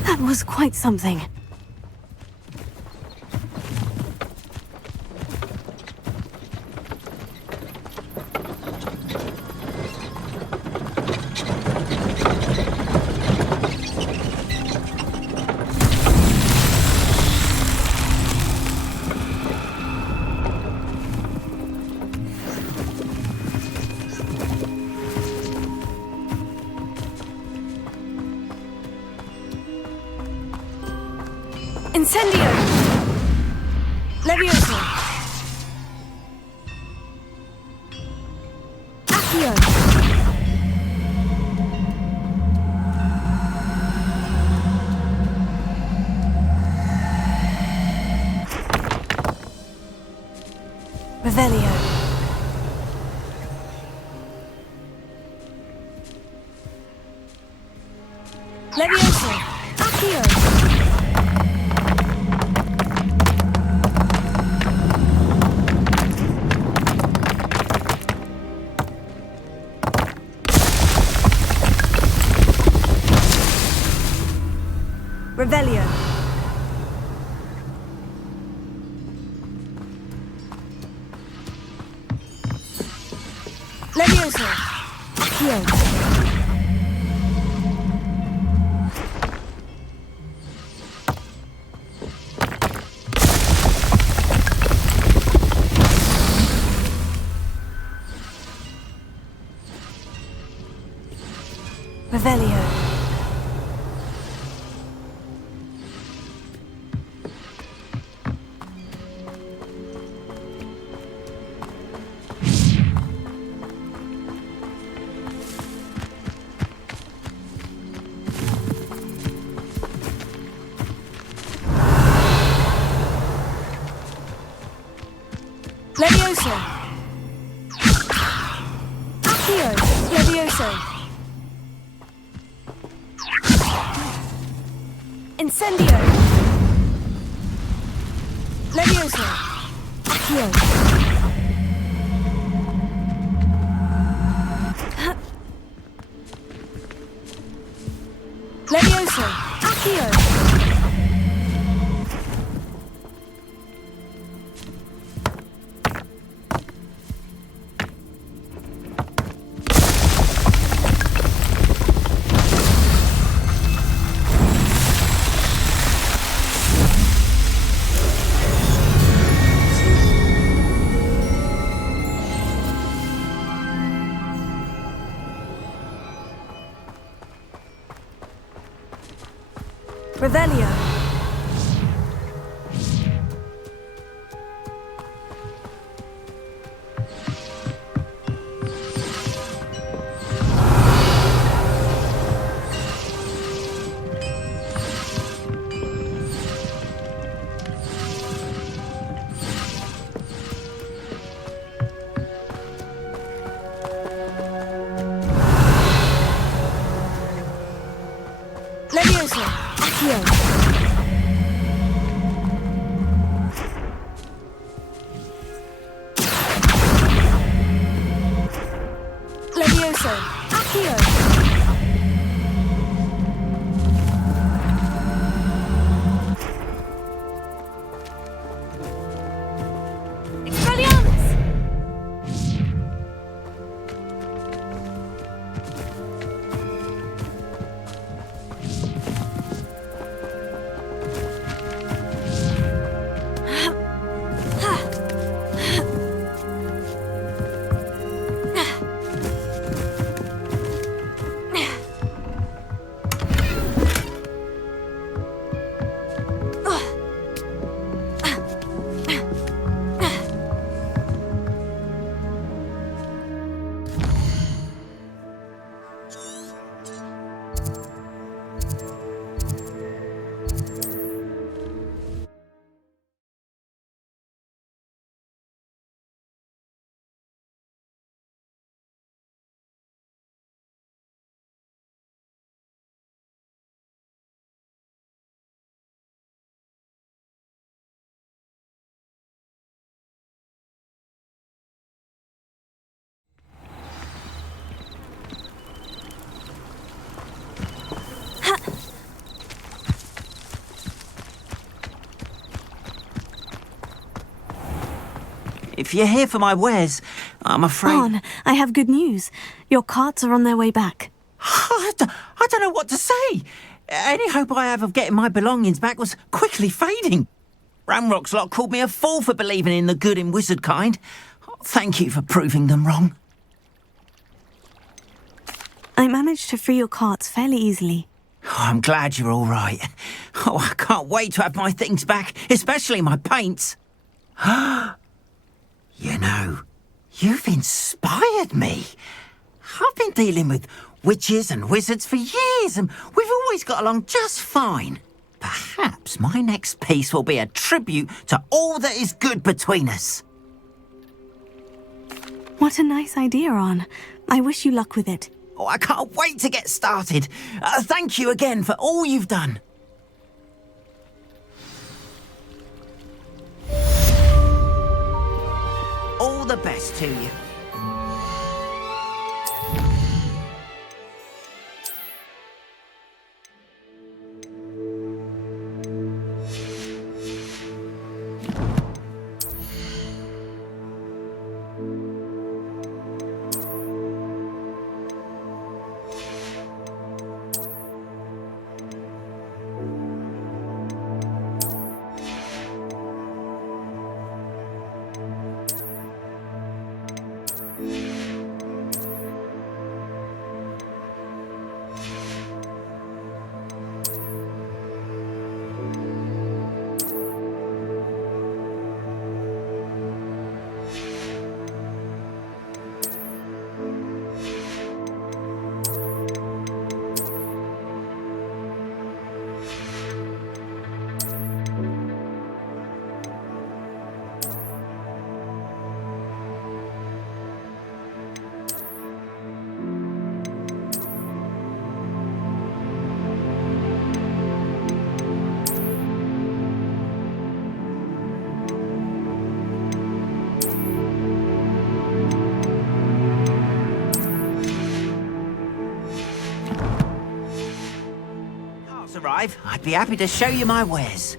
That was quite something. Incendio! Levioso! Accio! Revelio! Levioso! Accio! Revelio. Levioso. Accio. Revelio. Levioso! Accio! Levioso! Incendio! Levioso! Accio! Revelio. Levioso. Accio. Levioso. Accio. Expelliarmus! If you're here for my wares, I'm afraid... Arn, I have good news. Your carts are on their way back. I don't know what to say. Any hope I have of getting my belongings back was quickly fading. Ramrock's lot called me a fool for believing in the good in wizard kind. Thank you for proving them wrong. I managed to free your carts fairly easily. Oh, I'm glad you're all right. Oh, I can't wait to have my things back, especially my paints. You know, you've inspired me. I've been dealing with witches and wizards for years, and we've always got along just fine. Perhaps my next piece will be a tribute to all that is good between us. What a nice idea, Arn. I wish you luck with it. Oh, I can't wait to get started. Thank you again for all you've done. All the best to you. Arrive, I'd be happy to show you my wares.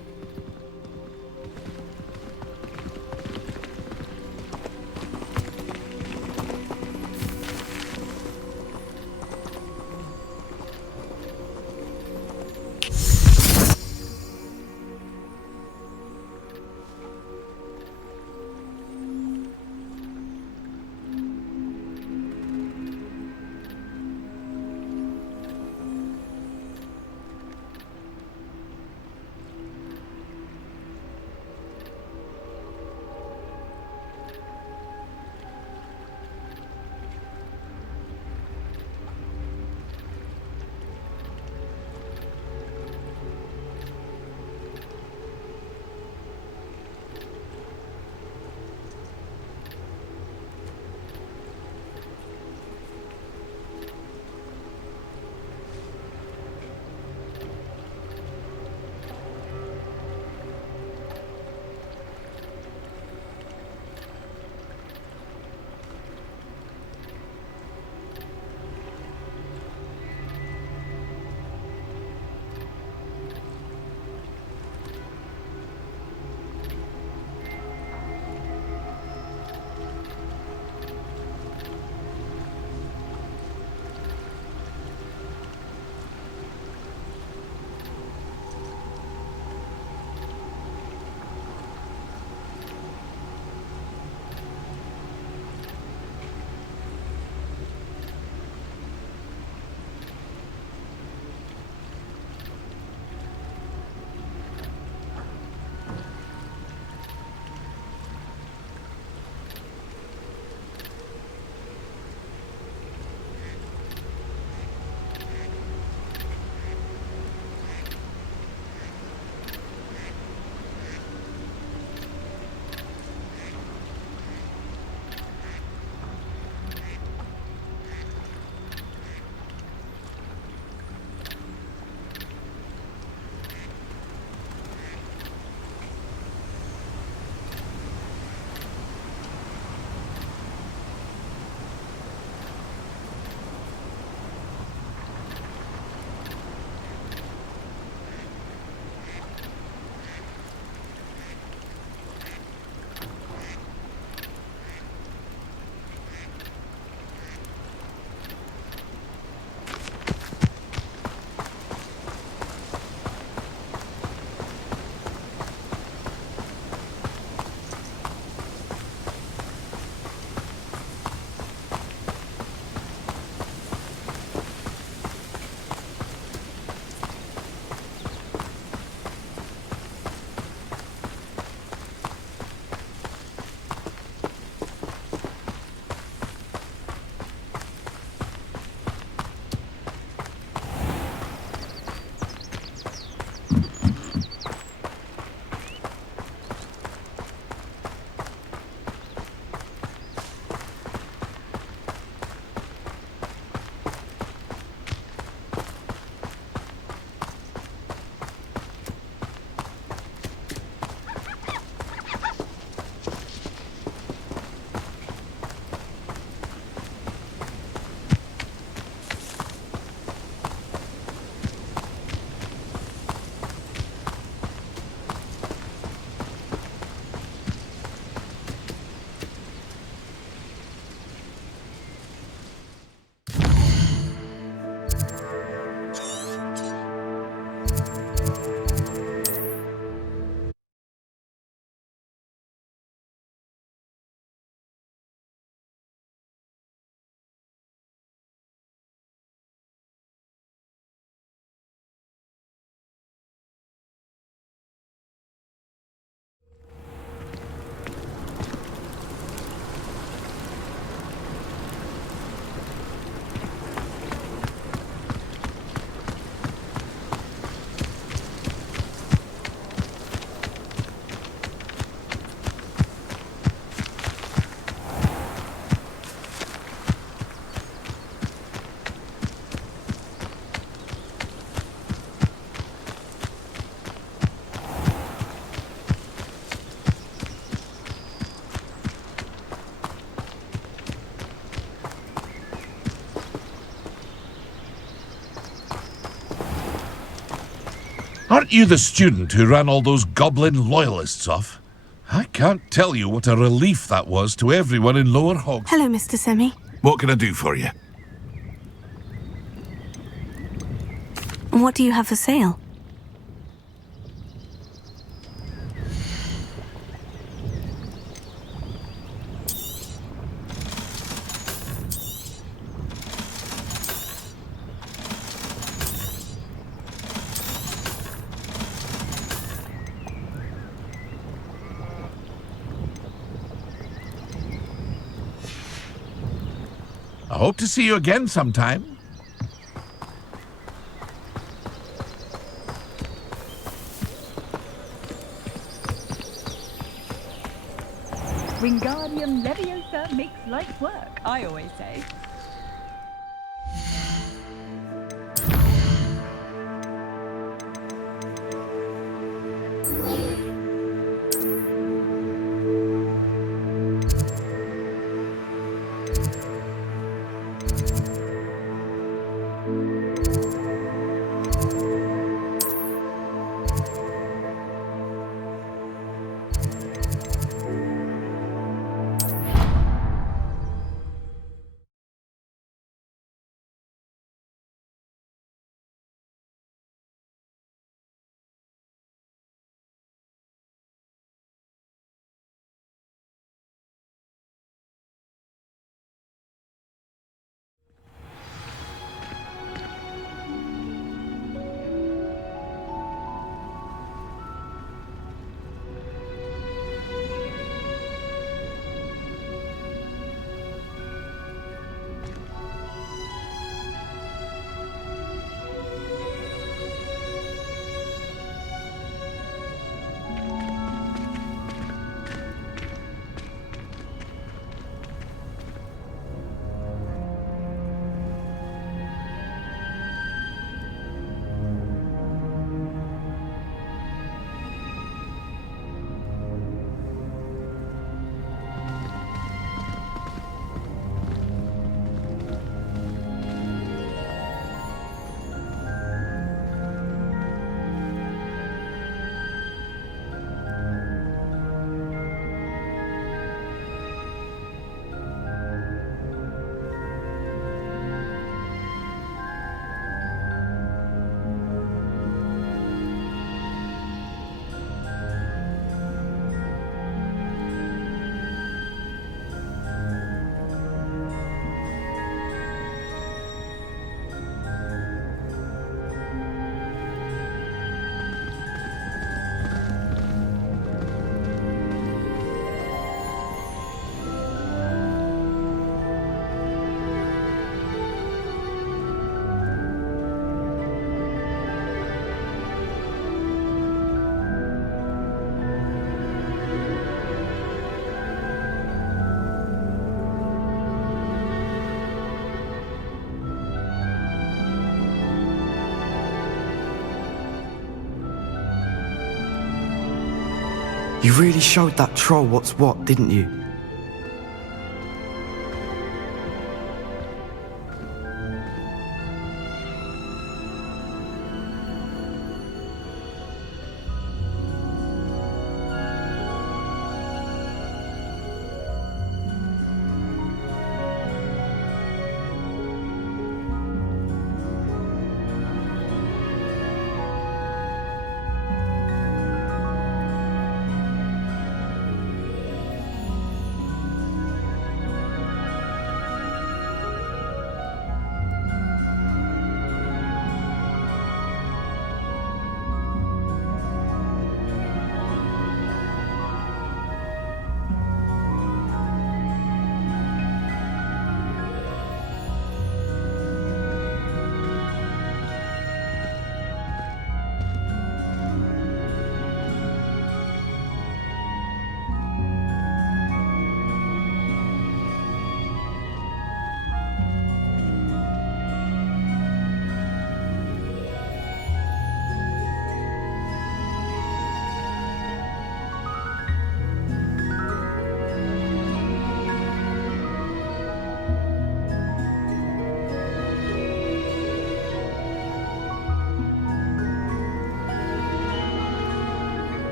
Aren't you the student who ran all those goblin loyalists off? I can't tell you what a relief that was to everyone in Lower Hogsmeade. Hello, Mr. Semi. What can I do for you? What do you have for sale? I hope to see you again sometime. Wingardium Leviosa makes light work, I always say. You really showed that troll what's what, didn't you?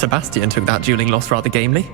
Sebastian took that dueling loss rather gamely.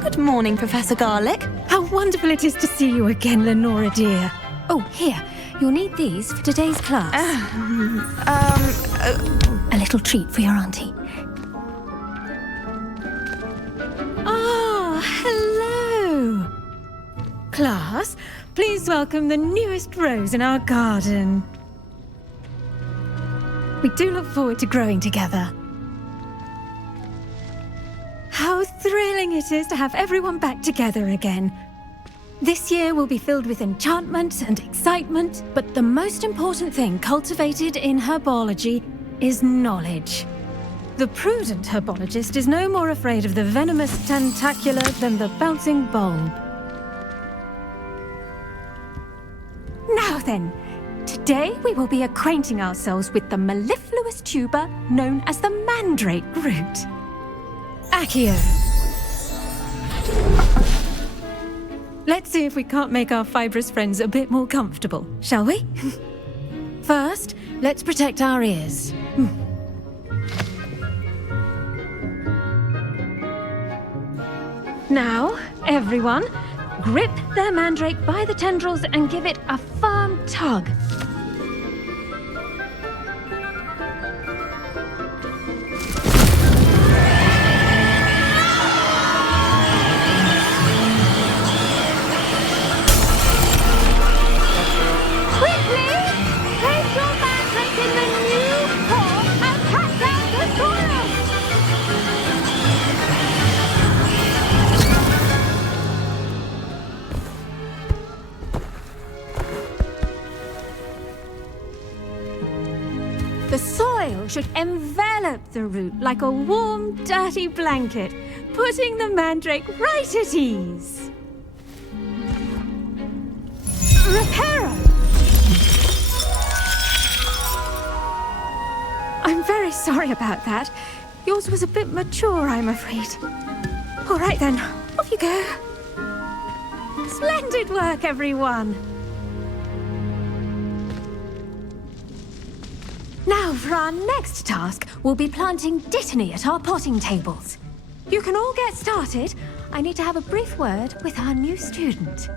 Good morning, Professor Garlic. How wonderful it is to see you again, Lenora dear. Oh, here. You'll need these for today's class. A little treat for your auntie. Oh, hello. Class, please welcome the newest rose in our garden. We do look forward to growing together. How thrilling it is to have everyone back together again. This year will be filled with enchantment and excitement, but the most important thing cultivated in herbology is knowledge. The prudent herbologist is no more afraid of the venomous tentacula than the bouncing bulb. Now then, today we will be acquainting ourselves with the mellifluous tuber known as the mandrake root. Accio. Let's see if we can't make our fibrous friends a bit more comfortable, shall we? First, let's protect our ears. Now, everyone, grip their mandrake by the tendrils and give it a firm tug. should envelop the root like a warm, dirty blanket, putting the mandrake right at ease. Reparo! I'm very sorry about that. Yours was a bit mature, I'm afraid. All right then, off you go. Splendid work, everyone. Now for our next task, we'll be planting dittany at our potting tables. You can all get started. I need to have a brief word with our new student.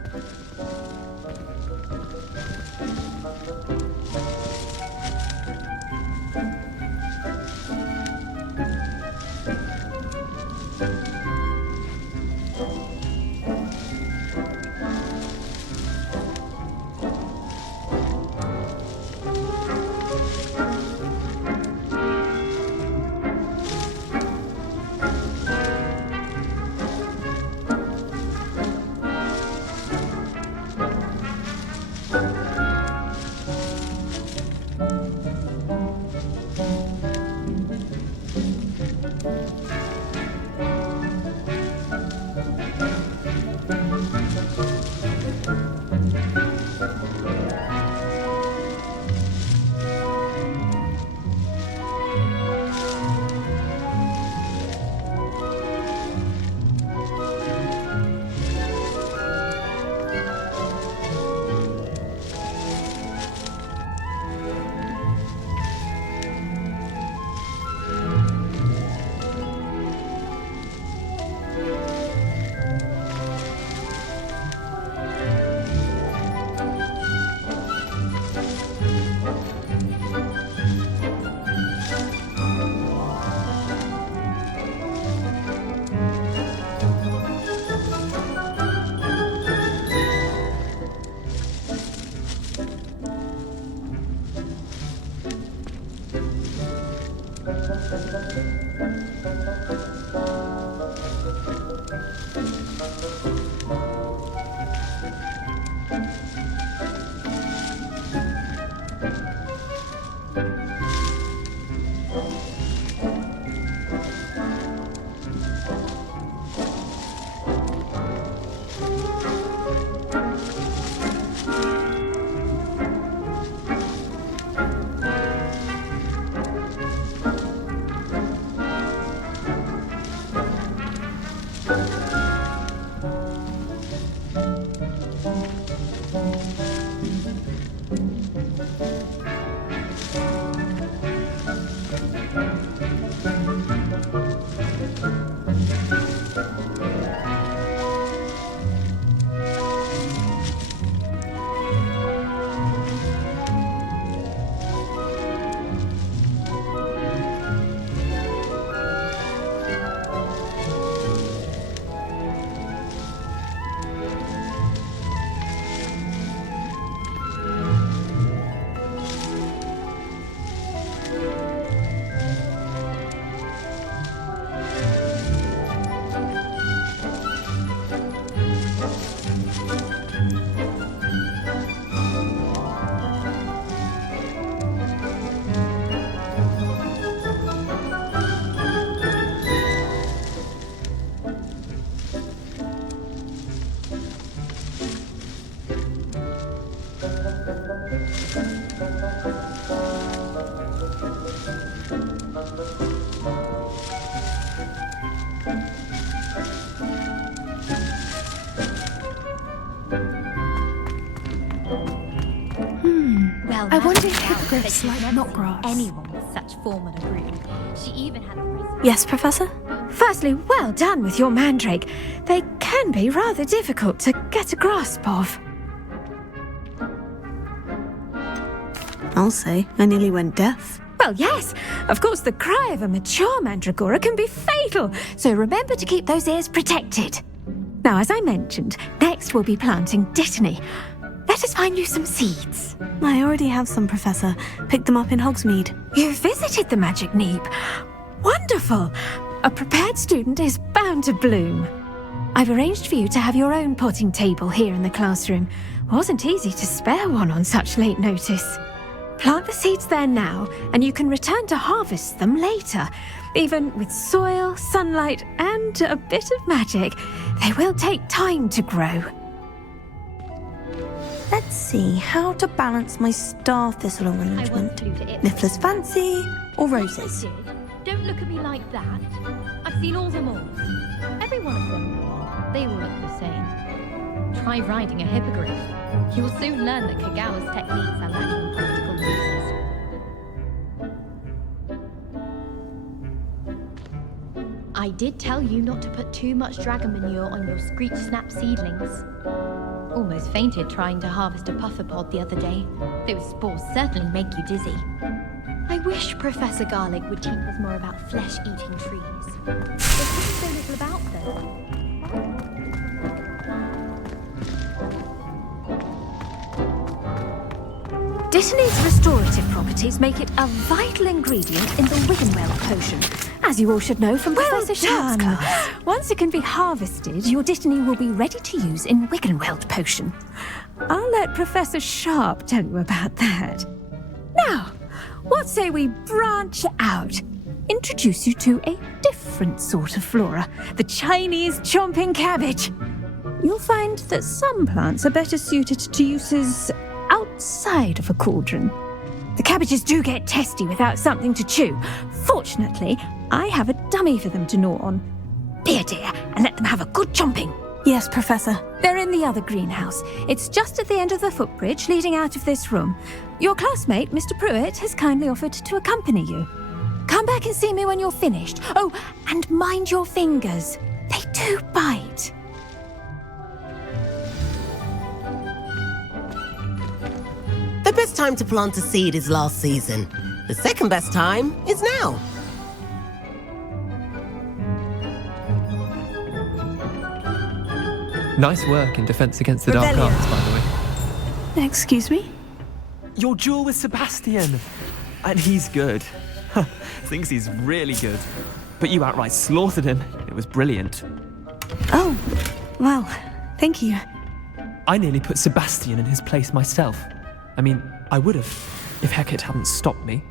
Well, I wonder if hippogriffs like not grass. Anyone with such form and a brood. She even had a... Yes, Professor? Firstly, well done with your mandrake. They can be rather difficult to get a grasp of. I'll say, I nearly went deaf. Well, yes. Of course, the cry of a mature mandragora can be fatal, so remember to keep those ears protected. Now, as I mentioned, next we'll be planting dittany. Let us find you some seeds. I already have some, Professor. Picked them up in Hogsmeade. You visited the Magic Neep. Wonderful. A prepared student is bound to bloom. I've arranged for you to have your own potting table here in the classroom. Wasn't easy to spare one on such late notice. Plant the seeds there now, and you can return to harvest them later. Even with soil, sunlight, and a bit of magic, they will take time to grow. Let's see how to balance my star thistle arrangement. Niffler's fancy or roses? Don't look at me like that. I've seen all the moles. Every one of them. They all look the same. Try riding a hippogriff. You'll soon learn that Kagawa's techniques are lacking practical uses. I did tell you not to put too much dragon manure on your Screech Snap seedlings. Almost fainted trying to harvest a puffer pod the other day. Those spores certainly make you dizzy. I wish Professor Garlic would teach us more about flesh-eating trees. There's so little about them. Dittany's restorative properties make it a vital ingredient in the Wiggenweld potion, as you all should know from Professor Sharp's class. Once it can be harvested, your Dittany will be ready to use in Wiggenweld potion. I'll let Professor Sharp tell you about that. Now, what say we branch out? Introduce you to a different sort of flora, the Chinese chomping cabbage. You'll find that some plants are better suited to uses outside of a cauldron. The cabbages do get testy without something to chew. Fortunately, I have a dummy for them to gnaw on. Be a dear and let them have a good chomping. Yes, Professor. They're in the other greenhouse. It's just at the end of the footbridge leading out of this room. Your classmate, Mr. Pruitt, has kindly offered to accompany you. Come back and see me when you're finished. Oh, and mind your fingers. They do bite. The best time to plant a seed is last season. The second best time is now. Nice work in Defense Against the Dark Rebellion. Arts, by the way. Excuse me? Your duel with Sebastian! And he's good. Thinks he's really good. But you outright slaughtered him. It was brilliant. Oh, well, thank you. I nearly put Sebastian in his place myself. I mean, I would have, if Hecate hadn't stopped me.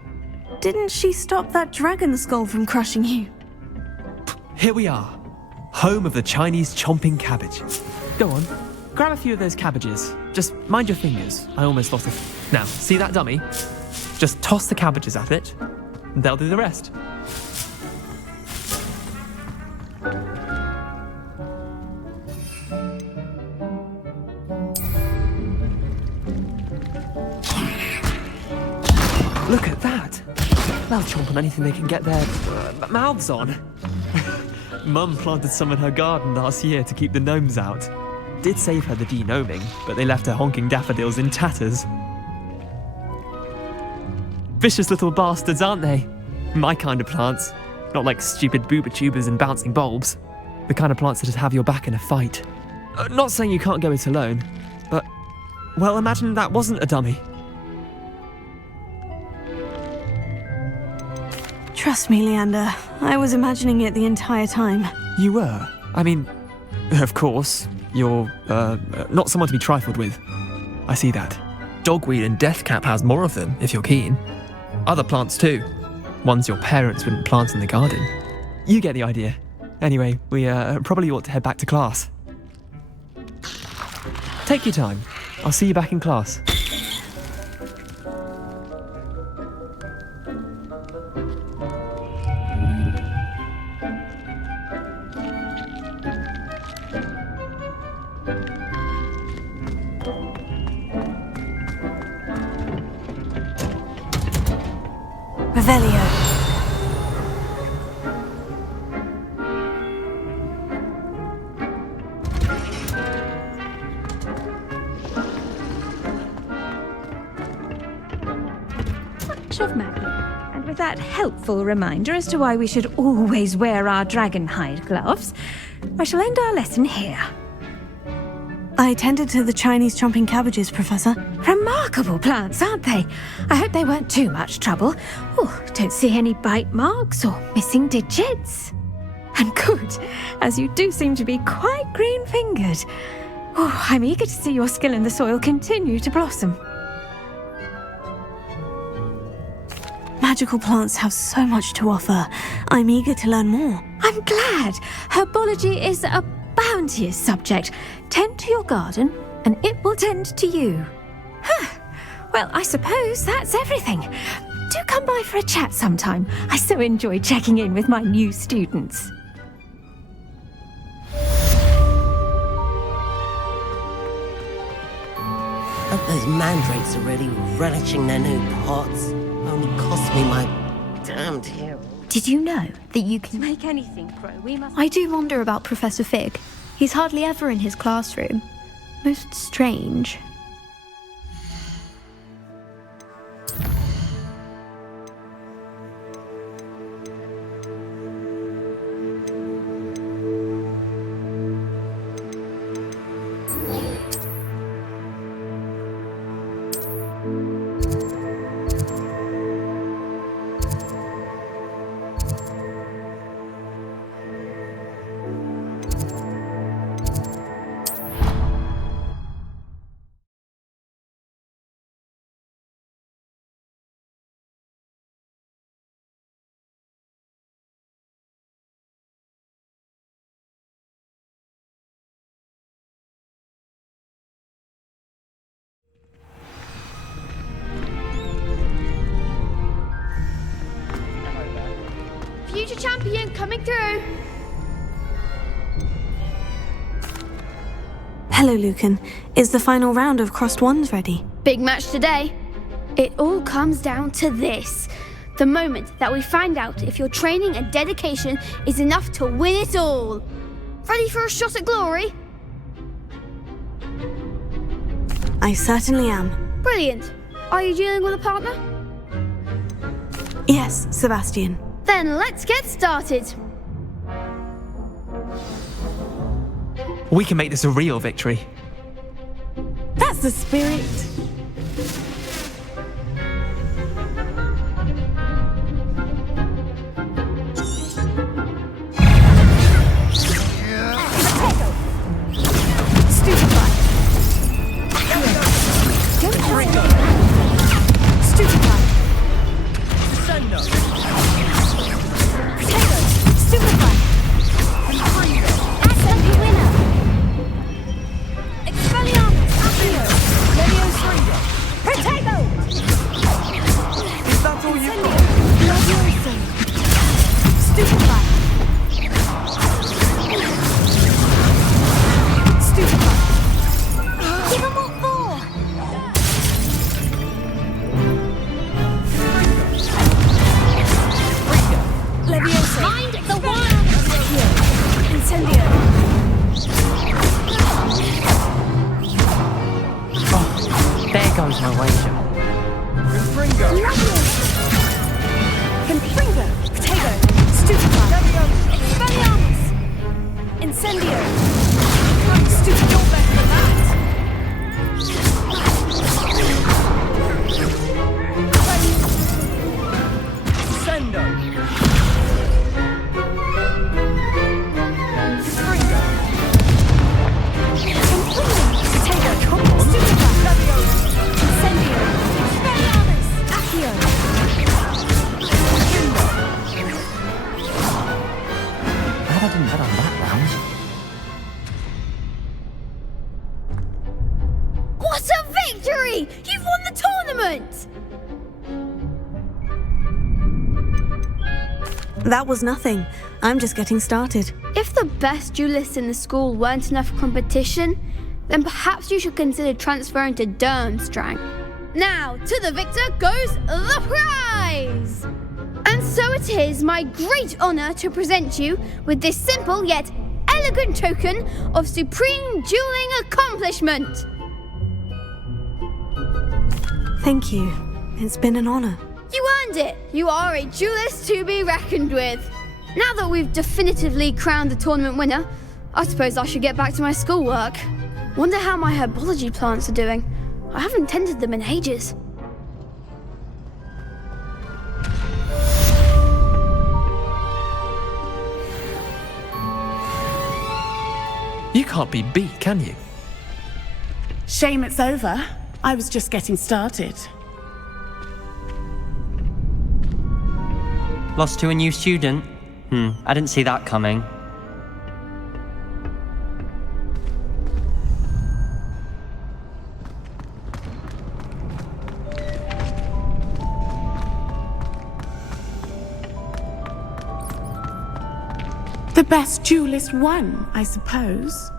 Didn't she stop that dragon skull from crushing you? Here we are, home of the Chinese chomping cabbage. Go on, grab a few of those cabbages. Just mind your fingers. I almost lost it. Now, see that dummy? Just toss the cabbages at it, and they'll do the rest. Look at that! They'll chomp on anything they can get their mouths on. Mum planted some in her garden last year to keep the gnomes out. Did save her the de-gnoming, but they left her honking daffodils in tatters. Vicious little bastards, aren't they? My kind of plants. Not like stupid booba tubers and bouncing bulbs. The kind of plants that'd have your back in a fight. Not saying you can't go it alone, but, well, imagine that wasn't a dummy. Trust me, Leander. I was imagining it the entire time. You were? I mean, of course, you're, not someone to be trifled with. I see that. Dogweed and deathcap has more of them, if you're keen. Other plants too. Ones your parents wouldn't plant in the garden. You get the idea. Anyway, we, probably ought to head back to class. Take your time. I'll see you back in class. Revelio. Touch of magic, and with that helpful reminder as to why we should always wear our dragonhide gloves, I shall end our lesson here. I tended to the Chinese chomping cabbages, Professor. Remarkable plants, aren't they? I hope they weren't too much trouble. Oh, don't see any bite marks or missing digits. And good, as you do seem to be quite green-fingered. Oh, I'm eager to see your skill in the soil continue to blossom. magical plants have so much to offer. I'm eager to learn more. I'm glad. Herbology is a bounteous subject. Tend to your garden, and it will tend to you. Well, I suppose that's everything. Do come by for a chat sometime. I so enjoy checking in with my new students. Hope those mandrakes are really relishing their new pots. Only cost me my damned hair. Did you know that you can make anything grow? We must. I do wonder about Professor Fig. He's hardly ever in his classroom. Most strange. Future champion coming through. Hello, Lucan. Is the final round of Crossed Wands ready? Big match today. It all comes down to this. The moment that we find out if your training and dedication is enough to win it all. Ready for a shot at glory? I certainly am. Brilliant. Are you dealing with a partner? Yes, Sebastian. Then let's get started. We can make this a real victory. That's the spirit. That was nothing. I'm just getting started. If the best duelists in the school weren't enough for competition, then perhaps you should consider transferring to Durmstrang. Now, to the victor goes the prize! And so it is my great honour to present you with this simple yet elegant token of supreme dueling accomplishment. Thank you. It's been an honour. You earned it! You are a duelist to be reckoned with. Now that we've definitively crowned the tournament winner, I suppose I should get back to my schoolwork. Wonder how my herbology plants are doing. I haven't tended them in ages. You can't be beat, can you? Shame it's over. I was just getting started. Lost to a new student? I didn't see that coming. The best duelist won, I suppose.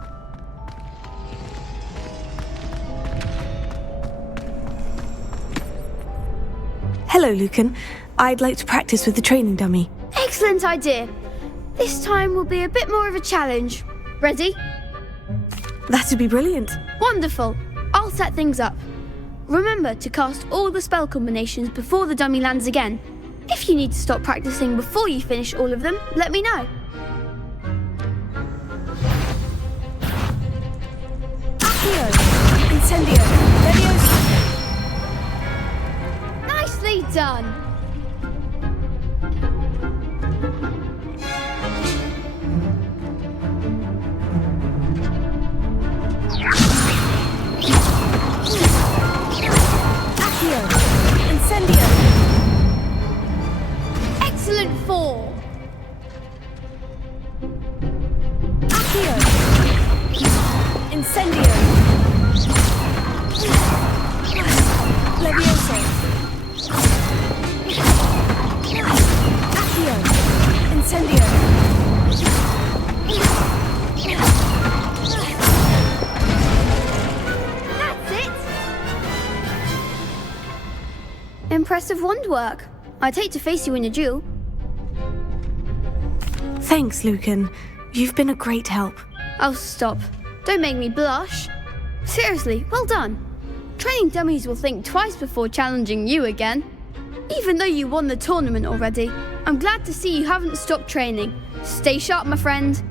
Hello, Lucan. I'd like to practice with the training dummy. Excellent idea. This time will be a bit more of a challenge. Ready? That'd be brilliant. Wonderful. I'll set things up. Remember to cast all the spell combinations before the dummy lands again. If you need to stop practicing before you finish all of them, let me know. Accio! Incendio! Leviosa! Nicely done! Accio! Incendio! Excellent fall! Accio! Incendio! Levioso! Accio! Incendio! That's it! Impressive wand work. I'd hate to face you in a duel. Thanks, Lucan. You've been a great help. Oh, stop. Don't make me blush. Seriously, well done. Training dummies will think twice before challenging you again. Even though you won the tournament already, I'm glad to see you haven't stopped training. Stay sharp, my friend.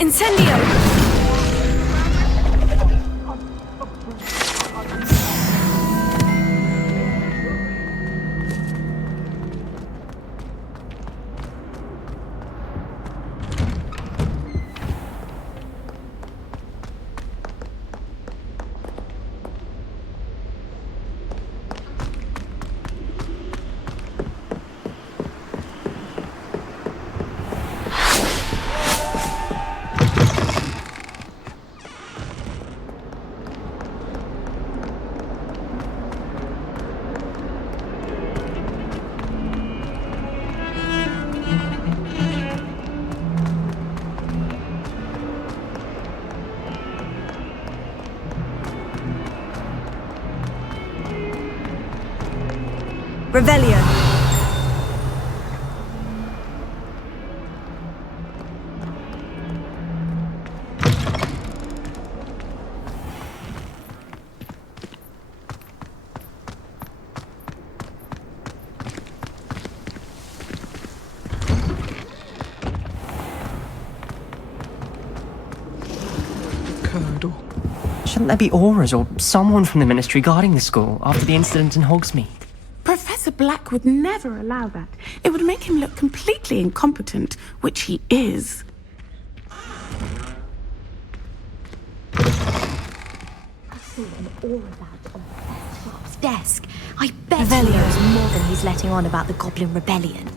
Incendio! Revelio. Shouldn't there be auras or someone from the Ministry guarding the school after the incident in Hogsmeade? Professor Black would never allow that. It would make him look completely incompetent, which he is. I saw an aura badge on Professor Sharp's desk. I bet he knows more than he's letting on about the Goblin Rebellion.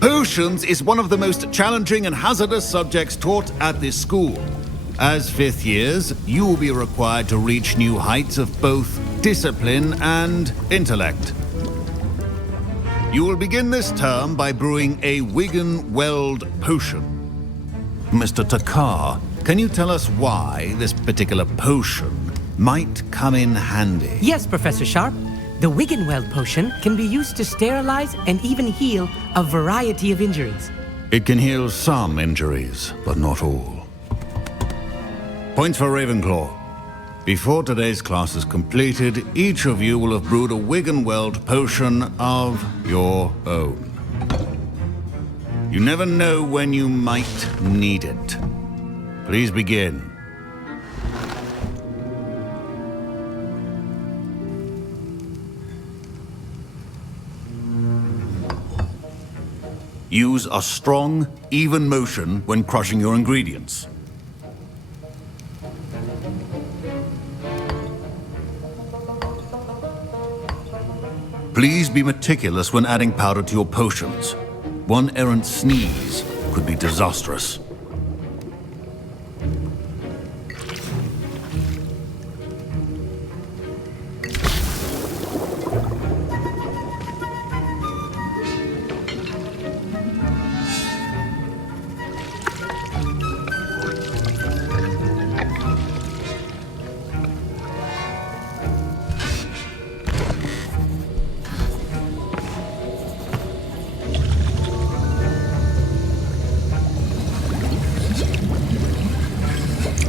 Potions is one of the most challenging and hazardous subjects taught at this school. As fifth years, you will be required to reach new heights of both discipline and intellect. You will begin this term by brewing a Wiggenweld potion. Mr. Takar, can you tell us why this particular potion might come in handy? Yes, Professor Sharp. The Wiggenweld potion can be used to sterilize and even heal a variety of injuries. It can heal some injuries, but not all. Points for Ravenclaw. Before today's class is completed, each of you will have brewed a Wiggenweld potion of your own. You never know when you might need it. Please begin. Use a strong, even motion when crushing your ingredients. Please be meticulous when adding powder to your potions. One errant sneeze could be disastrous.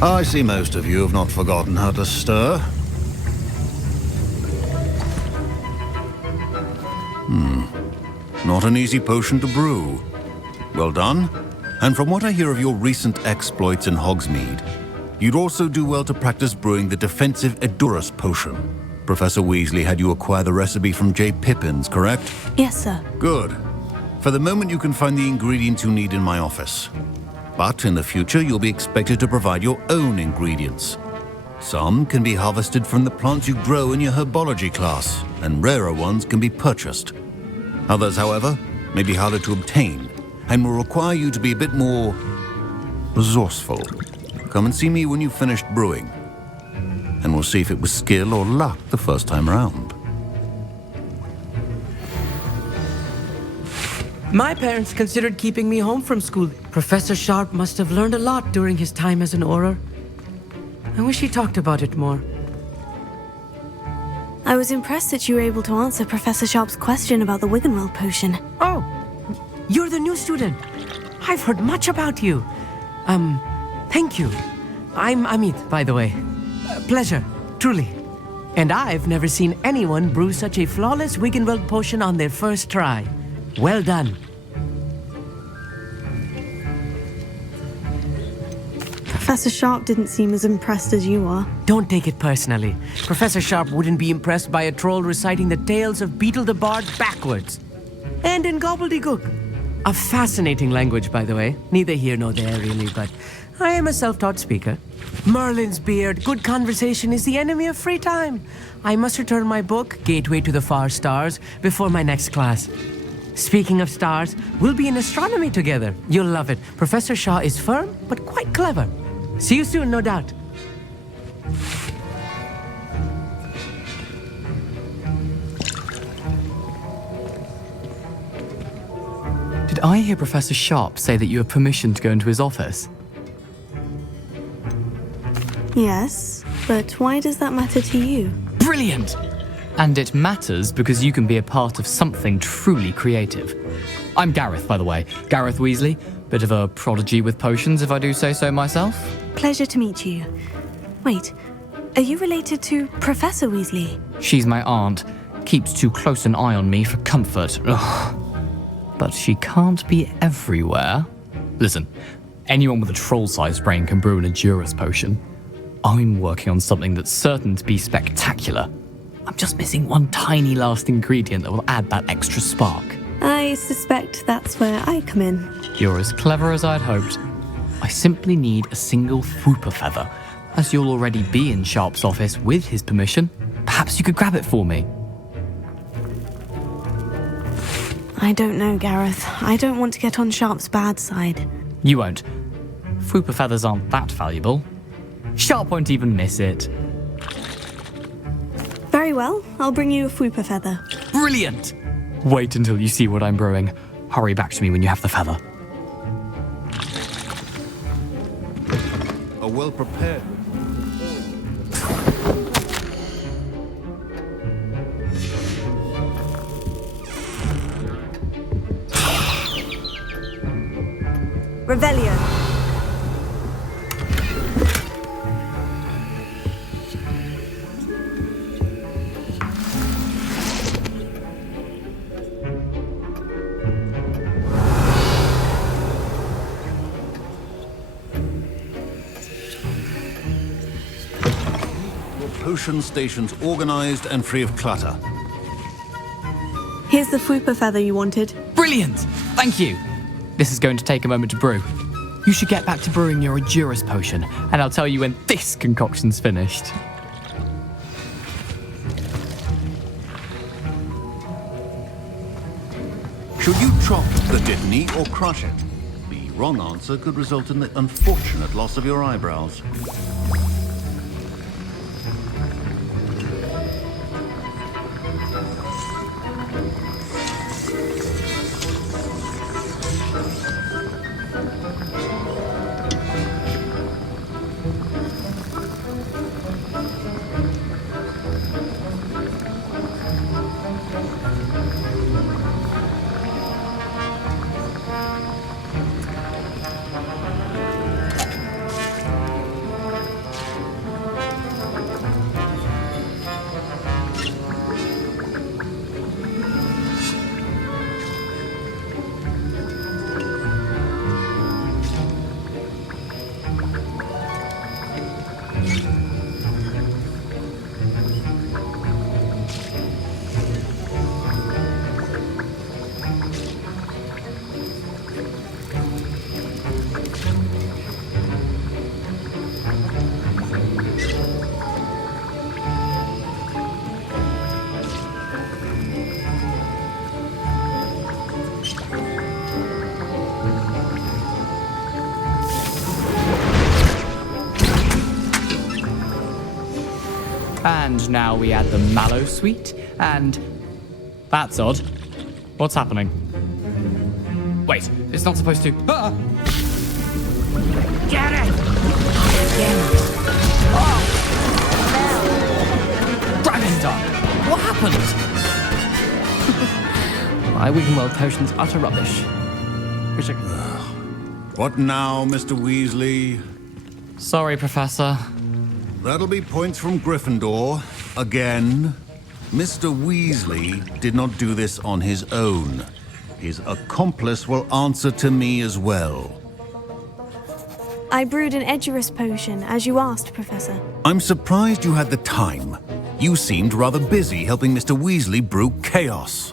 I see most of you have not forgotten how to stir. Not an easy potion to brew. Well done. And from what I hear of your recent exploits in Hogsmeade, you'd also do well to practice brewing the defensive Edurus potion. Professor Weasley had you acquire the recipe from J. Pippins, correct? Yes, sir. Good. For the moment, you can find the ingredients you need in my office. But in the future, you'll be expected to provide your own ingredients. Some can be harvested from the plants you grow in your herbology class, and rarer ones can be purchased. Others, however, may be harder to obtain, and will require you to be a bit more resourceful. Come and see me when you've finished brewing, and we'll see if it was skill or luck the first time around. My parents considered keeping me home from school. Professor Sharp must have learned a lot during his time as an Auror. I wish he talked about it more. I was impressed that you were able to answer Professor Sharp's question about the Wiggenweld potion. Oh, you're the new student. I've heard much about you. Thank you. I'm Amit, by the way. Pleasure, truly. And I've never seen anyone brew such a flawless Wiggenweld potion on their first try. Well done. Professor Sharp didn't seem as impressed as you are. Don't take it personally. Professor Sharp wouldn't be impressed by a troll reciting the tales of Beetle the Bard backwards. And in gobbledygook. A fascinating language, by the way. Neither here nor there, really, but I am a self-taught speaker. Merlin's beard, good conversation is the enemy of free time. I must return my book, Gateway to the Far Stars, before my next class. Speaking of stars, we'll be in astronomy together. You'll love it. Professor Shaw is firm, but quite clever. See you soon, no doubt. Did I hear Professor Sharp say that you have permission to go into his office? Yes, but why does that matter to you? Brilliant! And it matters because you can be a part of something truly creative. I'm Gareth, by the way. Gareth Weasley. Bit of a prodigy with potions, if I do say so myself. Pleasure to meet you. Wait, are you related to Professor Weasley? She's my aunt. Keeps too close an eye on me for comfort. Ugh. But she can't be everywhere. Listen, anyone with a troll-sized brain can brew an Edurus potion. I'm working on something that's certain to be spectacular. I'm just missing one tiny last ingredient that will add that extra spark. I suspect that's where I come in. You're as clever as I'd hoped. I simply need a single Fwooper feather. As you'll already be in Sharp's office with his permission, perhaps you could grab it for me. I don't know, Gareth. I don't want to get on Sharp's bad side. You won't. Fwooper feathers aren't that valuable. Sharp won't even miss it. Very well, I'll bring you a Fwooper feather. Brilliant! Wait until you see what I'm brewing. Hurry back to me when you have the feather. A well-prepared... Revelio. Potion stations organized and free of clutter. Here's the Fwooper feather you wanted. Brilliant! Thank you! This is going to take a moment to brew. You should get back to brewing your Edurus potion, and I'll tell you when this concoction's finished. Should you chop the Dittany or crush it? The wrong answer could result in the unfortunate loss of your eyebrows. And now we add the mallow sweet, and... That's odd. What's happening? Wait, it's not supposed to... Ah! Get it! Dragon's What happened? My Wiggenweld potion's utter rubbish. Wish I could... What now, Mr. Weasley? Sorry, Professor. That'll be points from Gryffindor. Again. Mr. Weasley did not do this on his own. His accomplice will answer to me as well. I brewed an Edurus potion, as you asked, Professor. I'm surprised you had the time. You seemed rather busy helping Mr. Weasley brew chaos.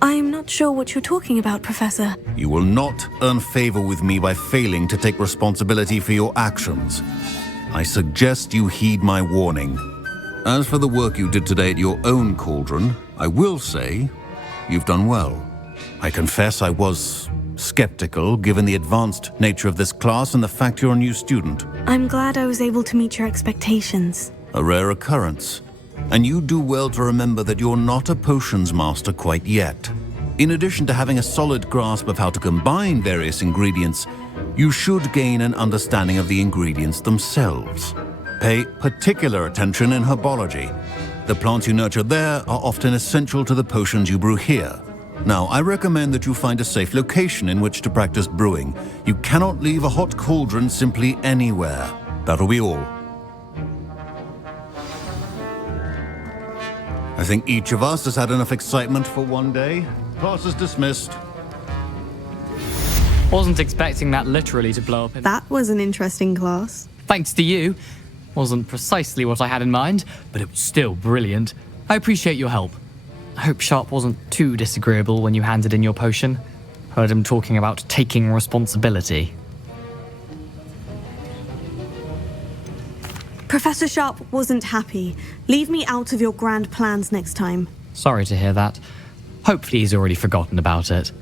I'm not sure what you're talking about, Professor. You will not earn favor with me by failing to take responsibility for your actions. I suggest you heed my warning. As for the work you did today at your own cauldron, I will say you've done well. I confess I was skeptical, given the advanced nature of this class and the fact you're a new student. I'm glad I was able to meet your expectations. A rare occurrence. And you do well to remember that you're not a potions master quite yet. In addition to having a solid grasp of how to combine various ingredients, you should gain an understanding of the ingredients themselves. Pay particular attention in herbology. The plants you nurture there are often essential to the potions you brew here. Now, I recommend that you find a safe location in which to practice brewing. You cannot leave a hot cauldron simply anywhere. That'll be all. I think each of us has had enough excitement for one day. Class is dismissed. Wasn't expecting that literally to blow up. That was an interesting class. Thanks to you. Wasn't precisely what I had in mind, but it was still brilliant. I appreciate your help. I hope Sharp wasn't too disagreeable when you handed in your potion. Heard him talking about taking responsibility. Professor Sharp wasn't happy. Leave me out of your grand plans next time. Sorry to hear that. Hopefully he's already forgotten about it.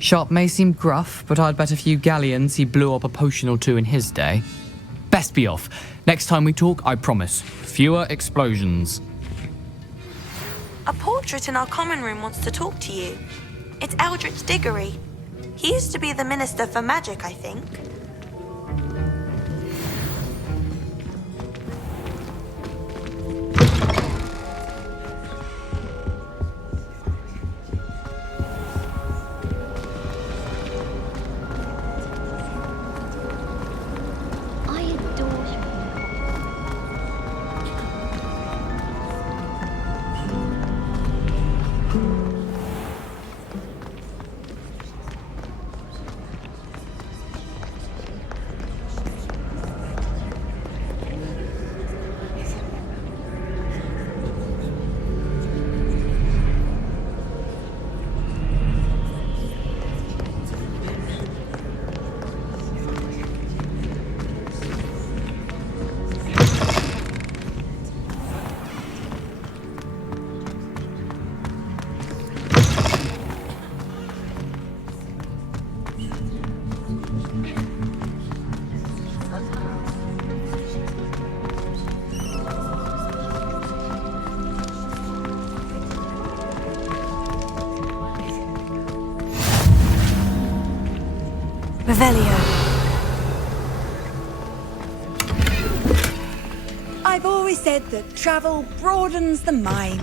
Sharp may seem gruff, but I'd bet a few galleons he blew up a potion or two in his day. Best be off. Next time we talk, I promise, fewer explosions. A portrait in our common room wants to talk to you. It's Eldritch Diggory. He used to be the Minister for Magic, I think. Revelio. I've always said that travel broadens the mind.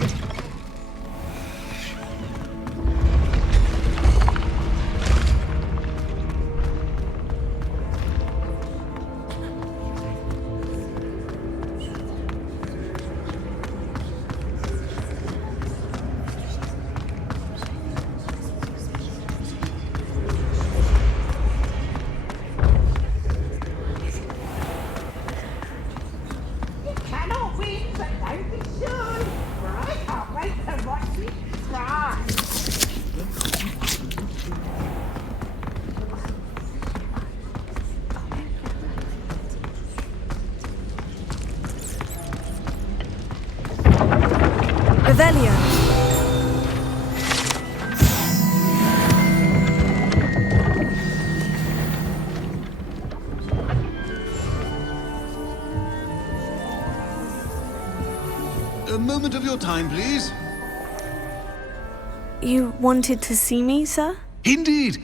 Revelio. A moment of your time, please. You wanted to see me, sir? Indeed.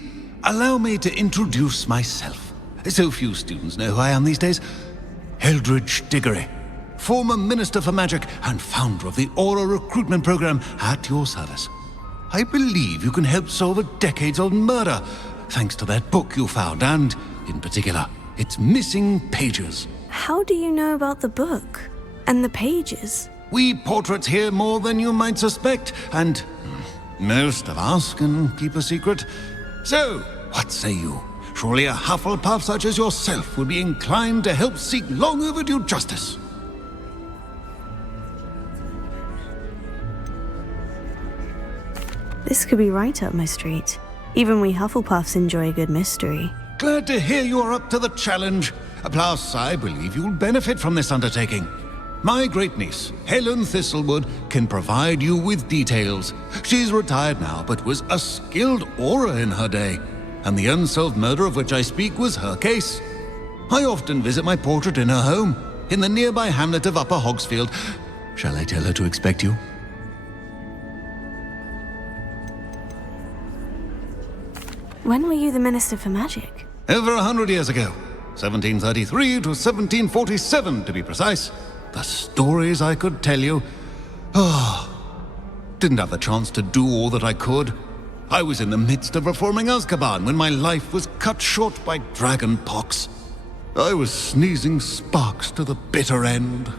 Allow me to introduce myself. So few students know who I am these days. Eldritch Diggory, former Minister for Magic and founder of the Aura recruitment program, at your service. I believe you can help solve a decades-old murder, thanks to that book you found, and, in particular, its missing pages. How do you know about the book? And the pages? We portraits hear more than you might suspect, and most of us can keep a secret. So, what say you? Surely a Hufflepuff such as yourself would be inclined to help seek long overdue justice. This could be right up my street. Even we Hufflepuffs enjoy a good mystery. Glad to hear you are up to the challenge. Plus, I believe you'll benefit from this undertaking. My great-niece, Helen Thistlewood, can provide you with details. She's retired now, but was a skilled aura in her day. And the unsolved murder of which I speak was her case. I often visit my portrait in her home, in the nearby hamlet of Upper Hogsfield. Shall I tell her to expect you? When were you the Minister for Magic? Over 100 years ago. 1733 to 1747, to be precise. The stories I could tell you. Didn't have the chance to do all that I could. I was in the midst of reforming Azkaban when my life was cut short by dragon pox. I was sneezing sparks to the bitter end.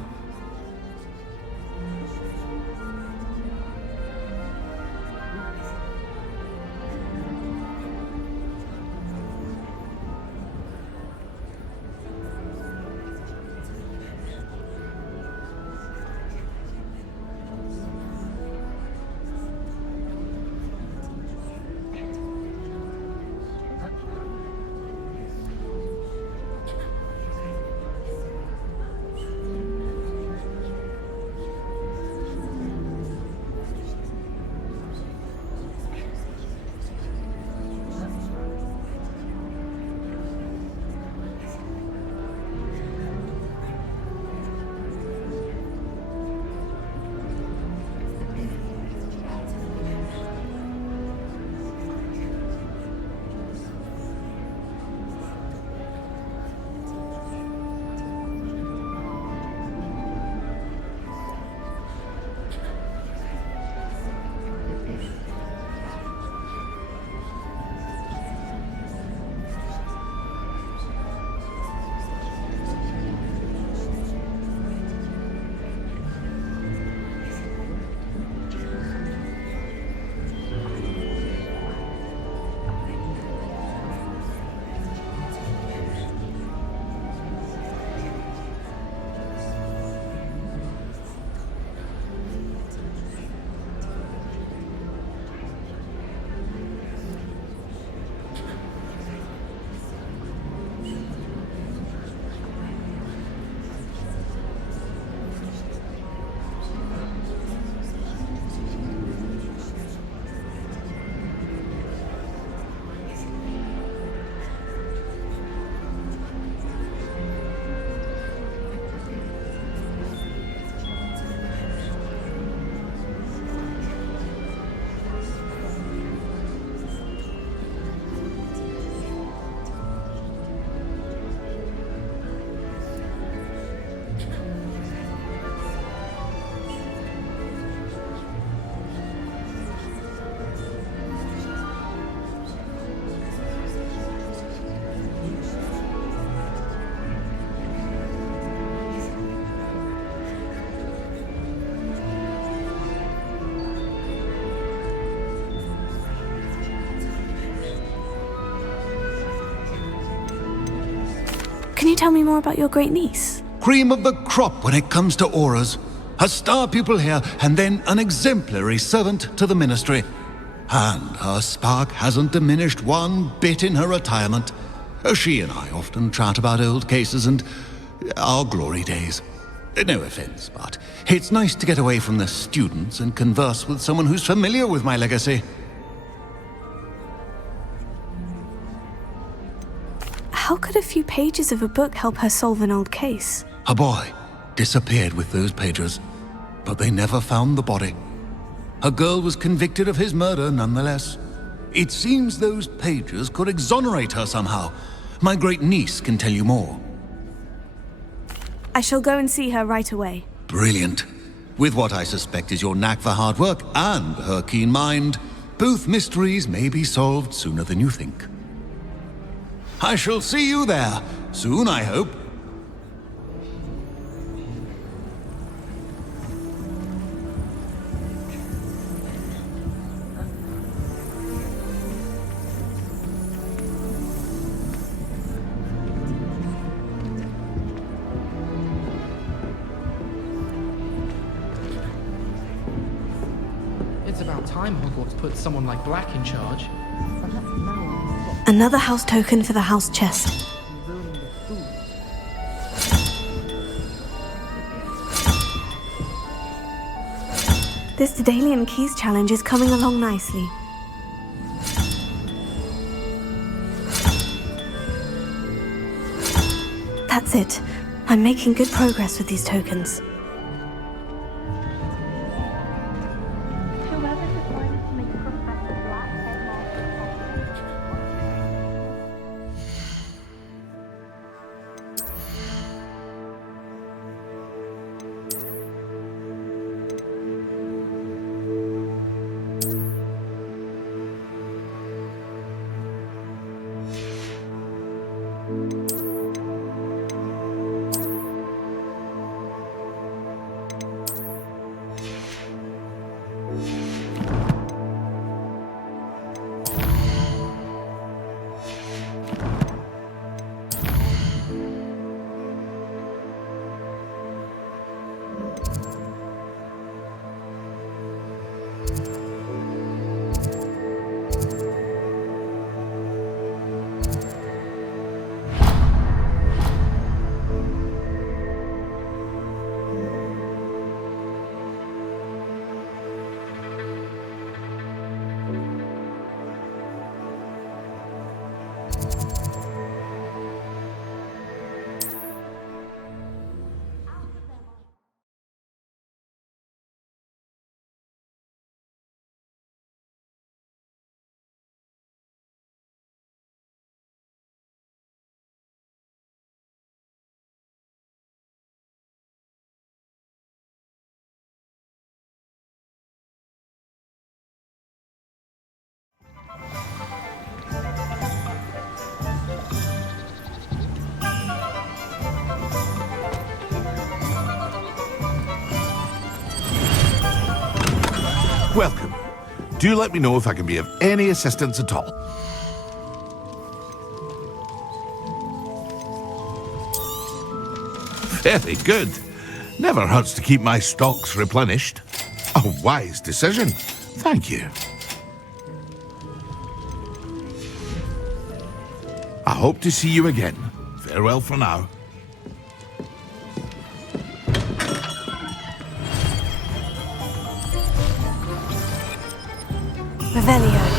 Can you tell me more about your great niece? Cream of the crop when it comes to auras. A star pupil here, and then an exemplary servant to the ministry. And her spark hasn't diminished one bit in her retirement. She and I often chat about old cases and our glory days. No offense, but it's nice to get away from the students and converse with someone who's familiar with my legacy. How could a few pages of a book help her solve an old case? A boy disappeared with those pages, but they never found the body. A girl was convicted of his murder nonetheless. It seems those pages could exonerate her somehow. My great niece can tell you more. I shall go and see her right away. Brilliant. With what I suspect is your knack for hard work and her keen mind, both mysteries may be solved sooner than you think. I shall see you there, soon I hope. It's about time Hogwarts put someone like Black in charge. Another house token for the house chest. This Daedalian Keys challenge is coming along nicely. That's it. I'm making good progress with these tokens. Welcome. Do let me know if I can be of any assistance at all. Very good. Never hurts to keep my stocks replenished. A wise decision. Thank you. I hope to see you again. Farewell for now. Revelio.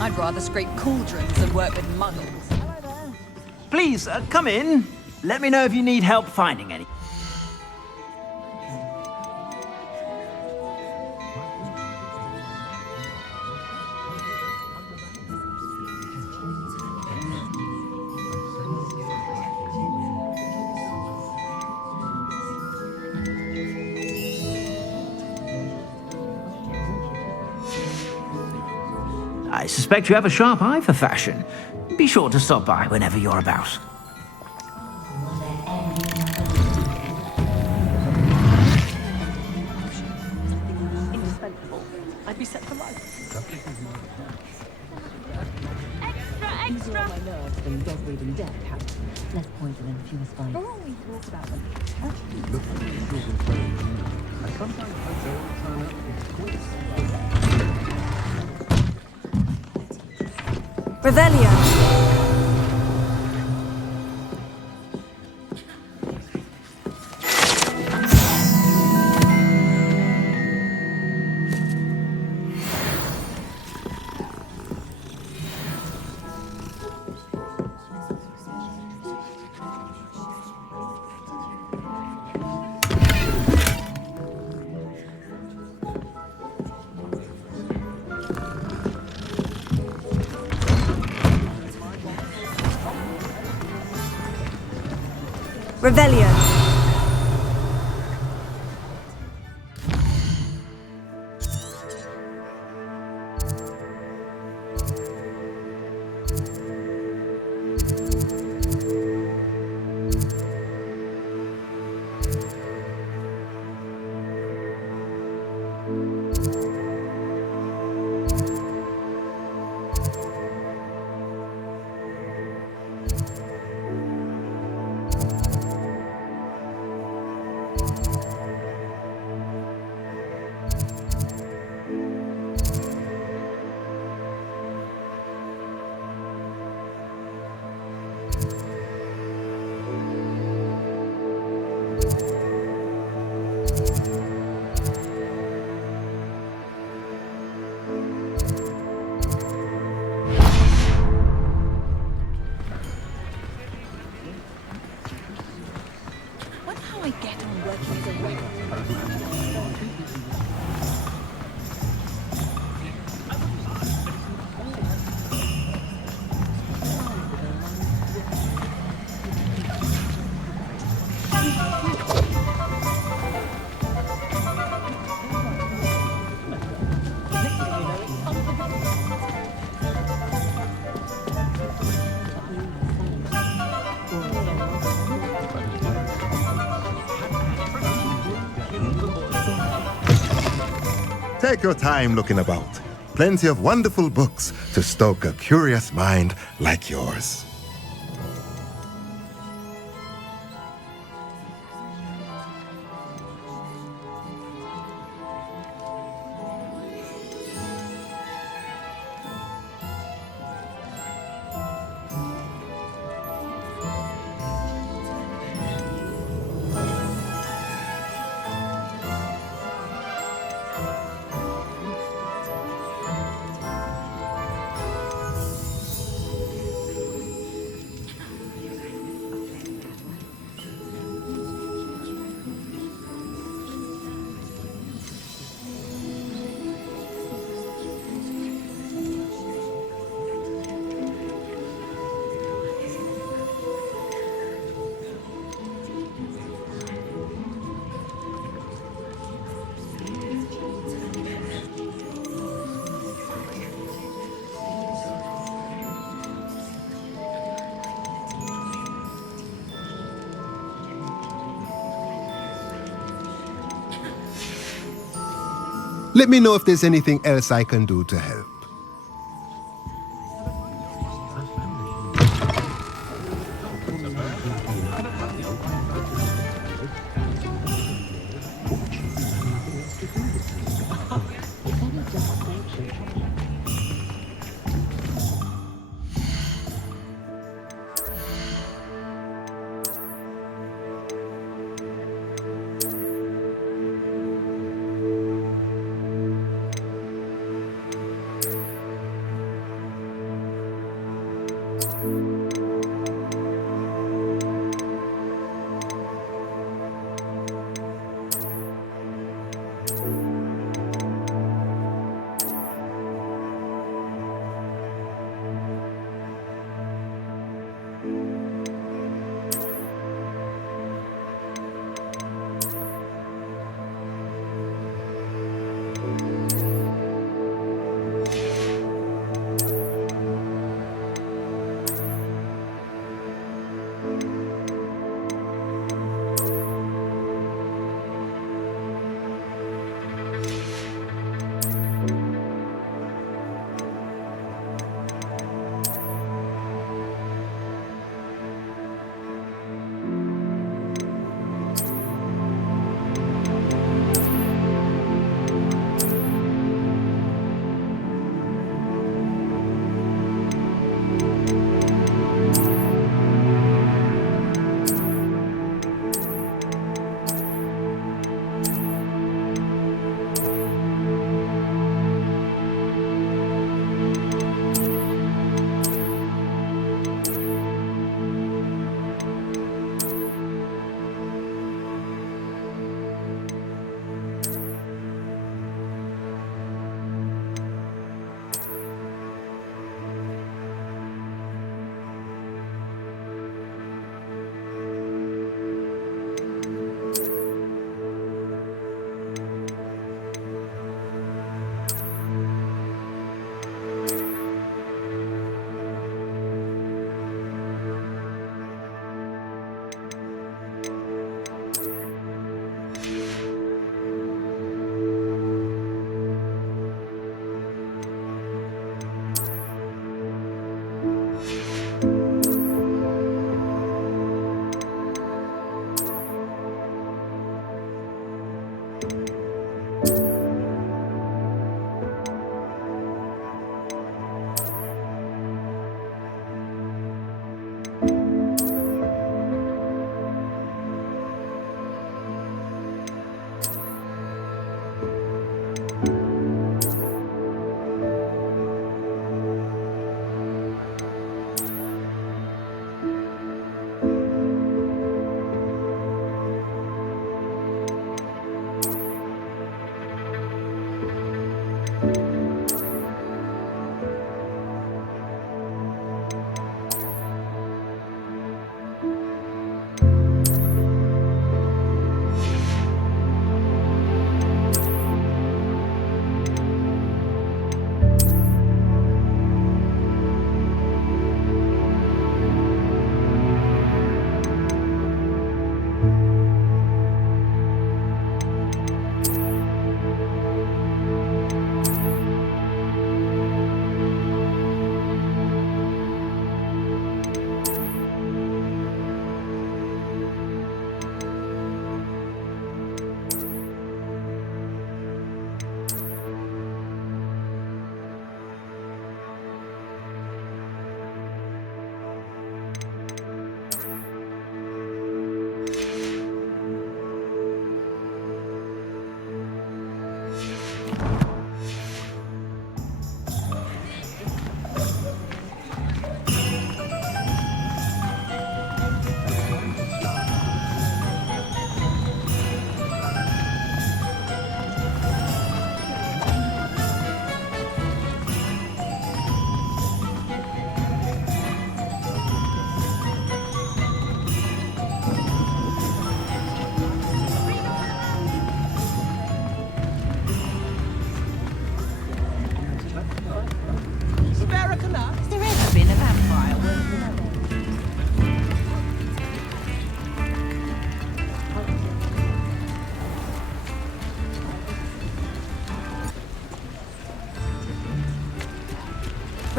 I'd rather scrape cauldrons than work with muggles. Please, come in. Let me know if you need help finding any. I suspect you have a sharp eye for fashion. Be sure to stop by whenever you're about. Indispensable. I'd be set for life. Extra! My nerves than dogweed and death cap. Less pointed than fewer spines. Or always talk about them. Revelio. Revelio. Take your time looking about. Plenty of wonderful books to stoke a curious mind like yours. Let me know if there's anything else I can do to help.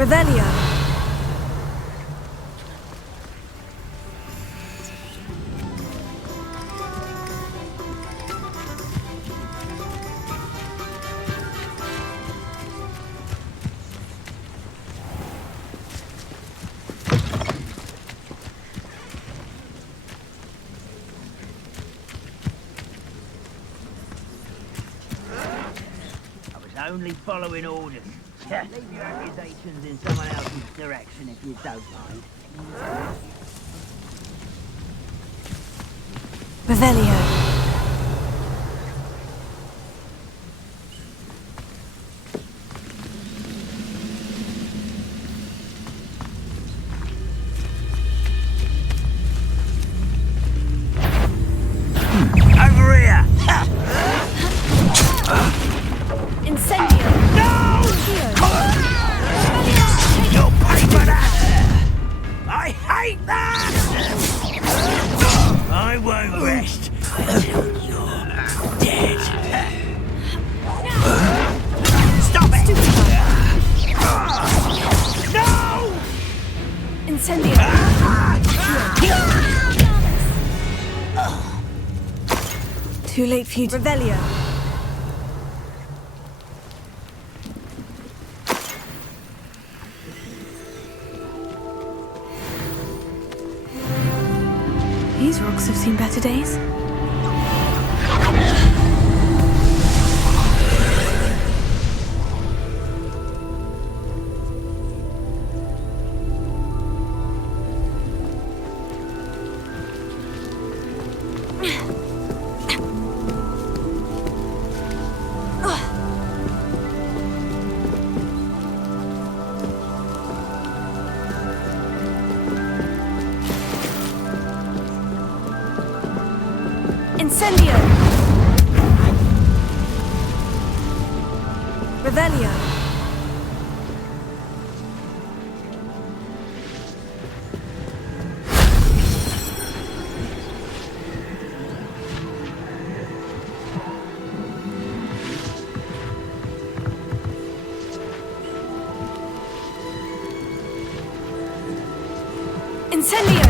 Revelio. Only following orders. Leave your accusations in someone else's direction if you don't mind. Revelio. Over here! Incendio! No! You'll pay for that! I hate that! I won't rest until you're dead. Stop it! No! Incendio! Too late for you to... Revelio. These rocks have seen better days. Incendio! Revelio! Incendio!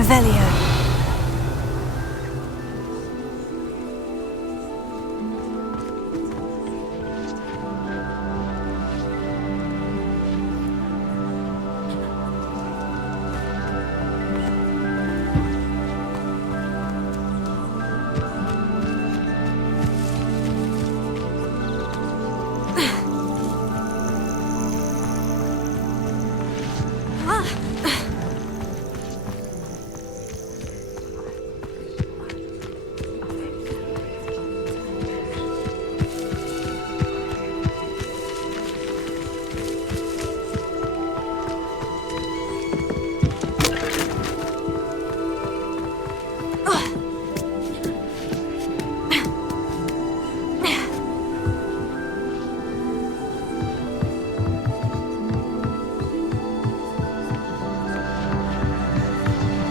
Revelio.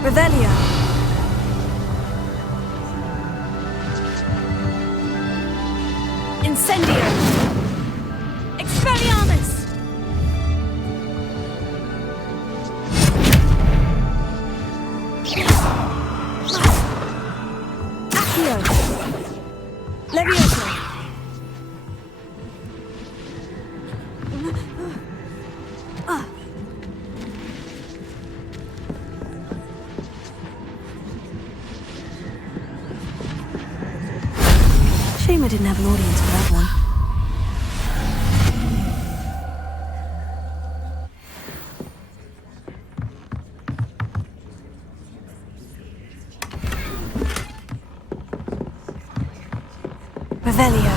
Revelio. Incendio. Expelliarmus. Accio. Levioso. I didn't have an audience for that one. Revelio.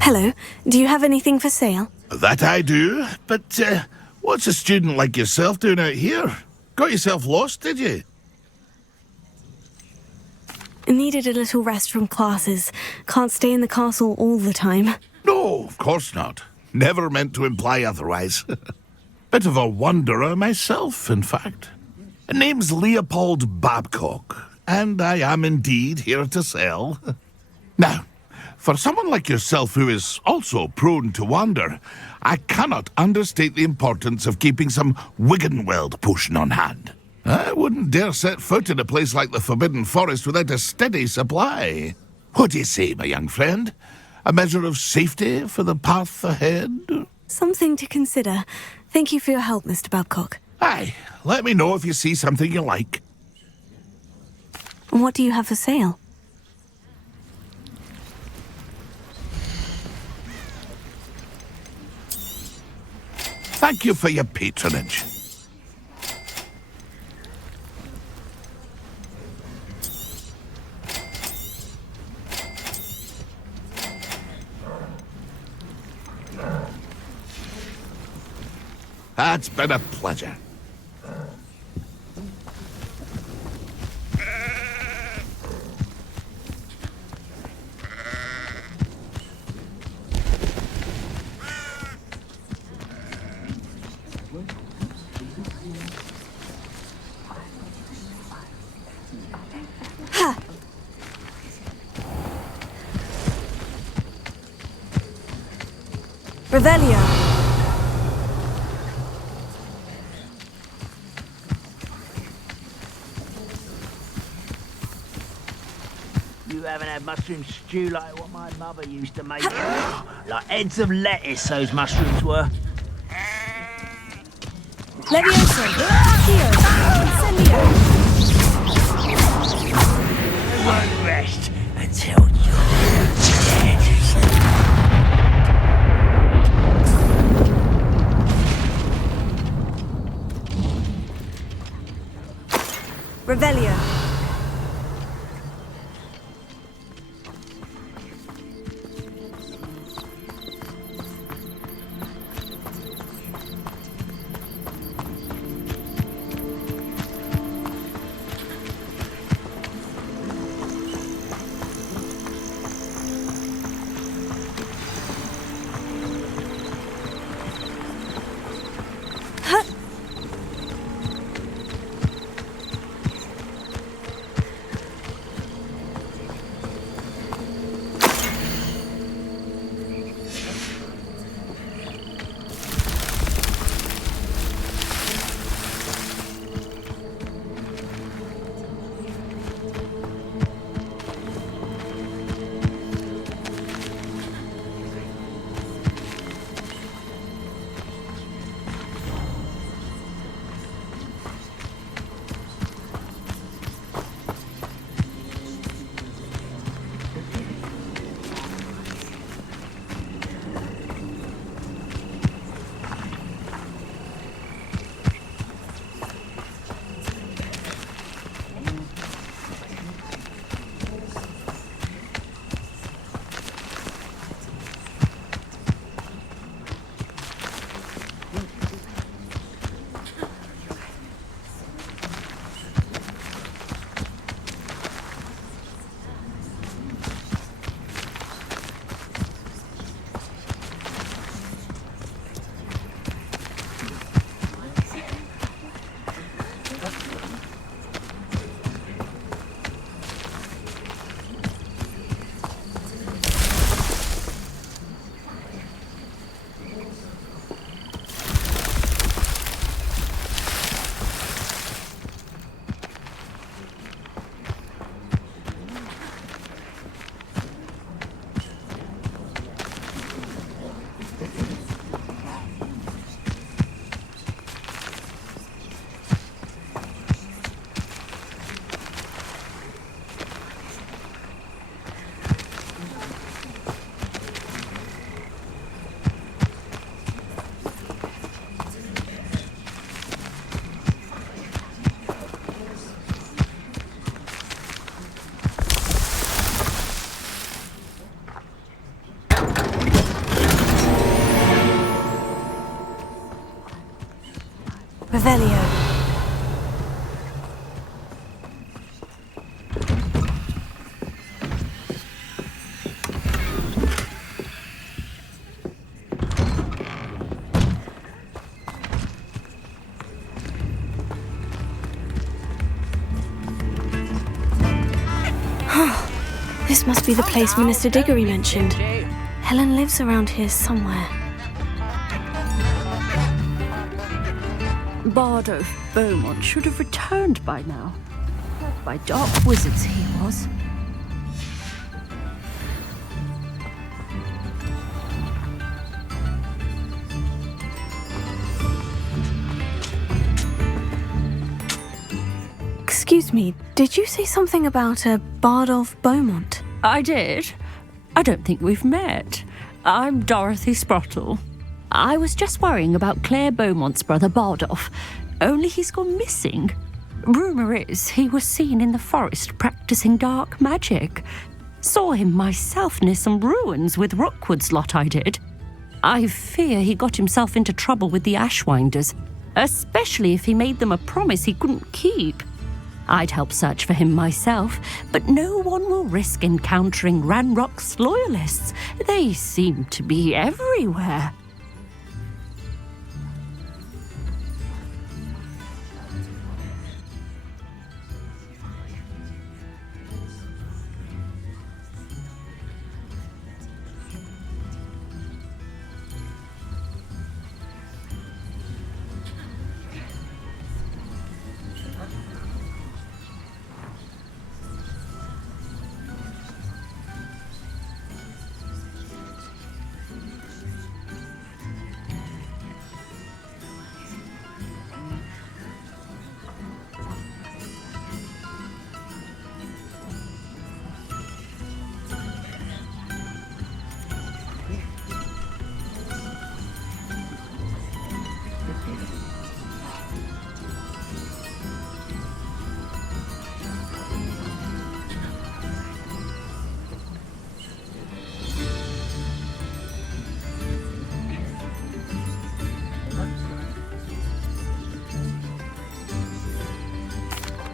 Hello, do you have anything for sale? That I do, but what's a student like yourself doing out here? Got yourself lost, did you? Needed a little rest from classes. Can't stay in the castle all the time. No, of course not. Never meant to imply otherwise. Bit of a wanderer myself, in fact. Name's Leopold Babcock, and I am indeed here to sell. Now, for someone like yourself who is also prone to wander, I cannot understate the importance of keeping some Wiggenweld potion on hand. I wouldn't dare set foot in a place like the Forbidden Forest without a steady supply. What do you say, my young friend? A measure of safety for the path ahead? Something to consider. Thank you for your help, Mr. Babcock. Aye, let me know if you see something you like. What do you have for sale? Thank you for your patronage. It's been a pleasure. Revelio. You haven't had mushroom stew like what my mother used to make. Like heads of lettuce, those mushrooms were. Levioso. Accio. Incendio. I won't rest until you're dead. Revelio. Revelio. This must be the place Minister Diggory mentioned. Helen lives around here somewhere. Bardolph Beaumont should have returned by now. By dark wizards he was. Excuse me, did you say something about a Bardolph Beaumont? I did. I don't think we've met. I'm Dorothy Sprottle. I was just worrying about Claire Beaumont's brother Bardolph, only he's gone missing. Rumour is he was seen in the forest practicing dark magic. Saw him myself near some ruins with Rookwood's lot I did. I fear he got himself into trouble with the Ashwinders, especially if he made them a promise he couldn't keep. I'd help search for him myself, but no one will risk encountering Ranrock's loyalists. They seem to be everywhere.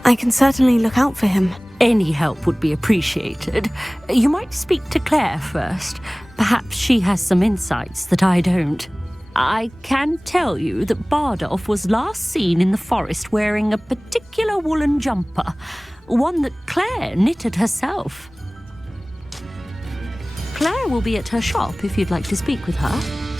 I can certainly look out for him. Any help would be appreciated. You might speak to Claire first. Perhaps she has some insights that I don't. I can tell you that Bardolph was last seen in the forest wearing a particular woolen jumper, one that Claire knitted herself. Claire will be at her shop if you'd like to speak with her.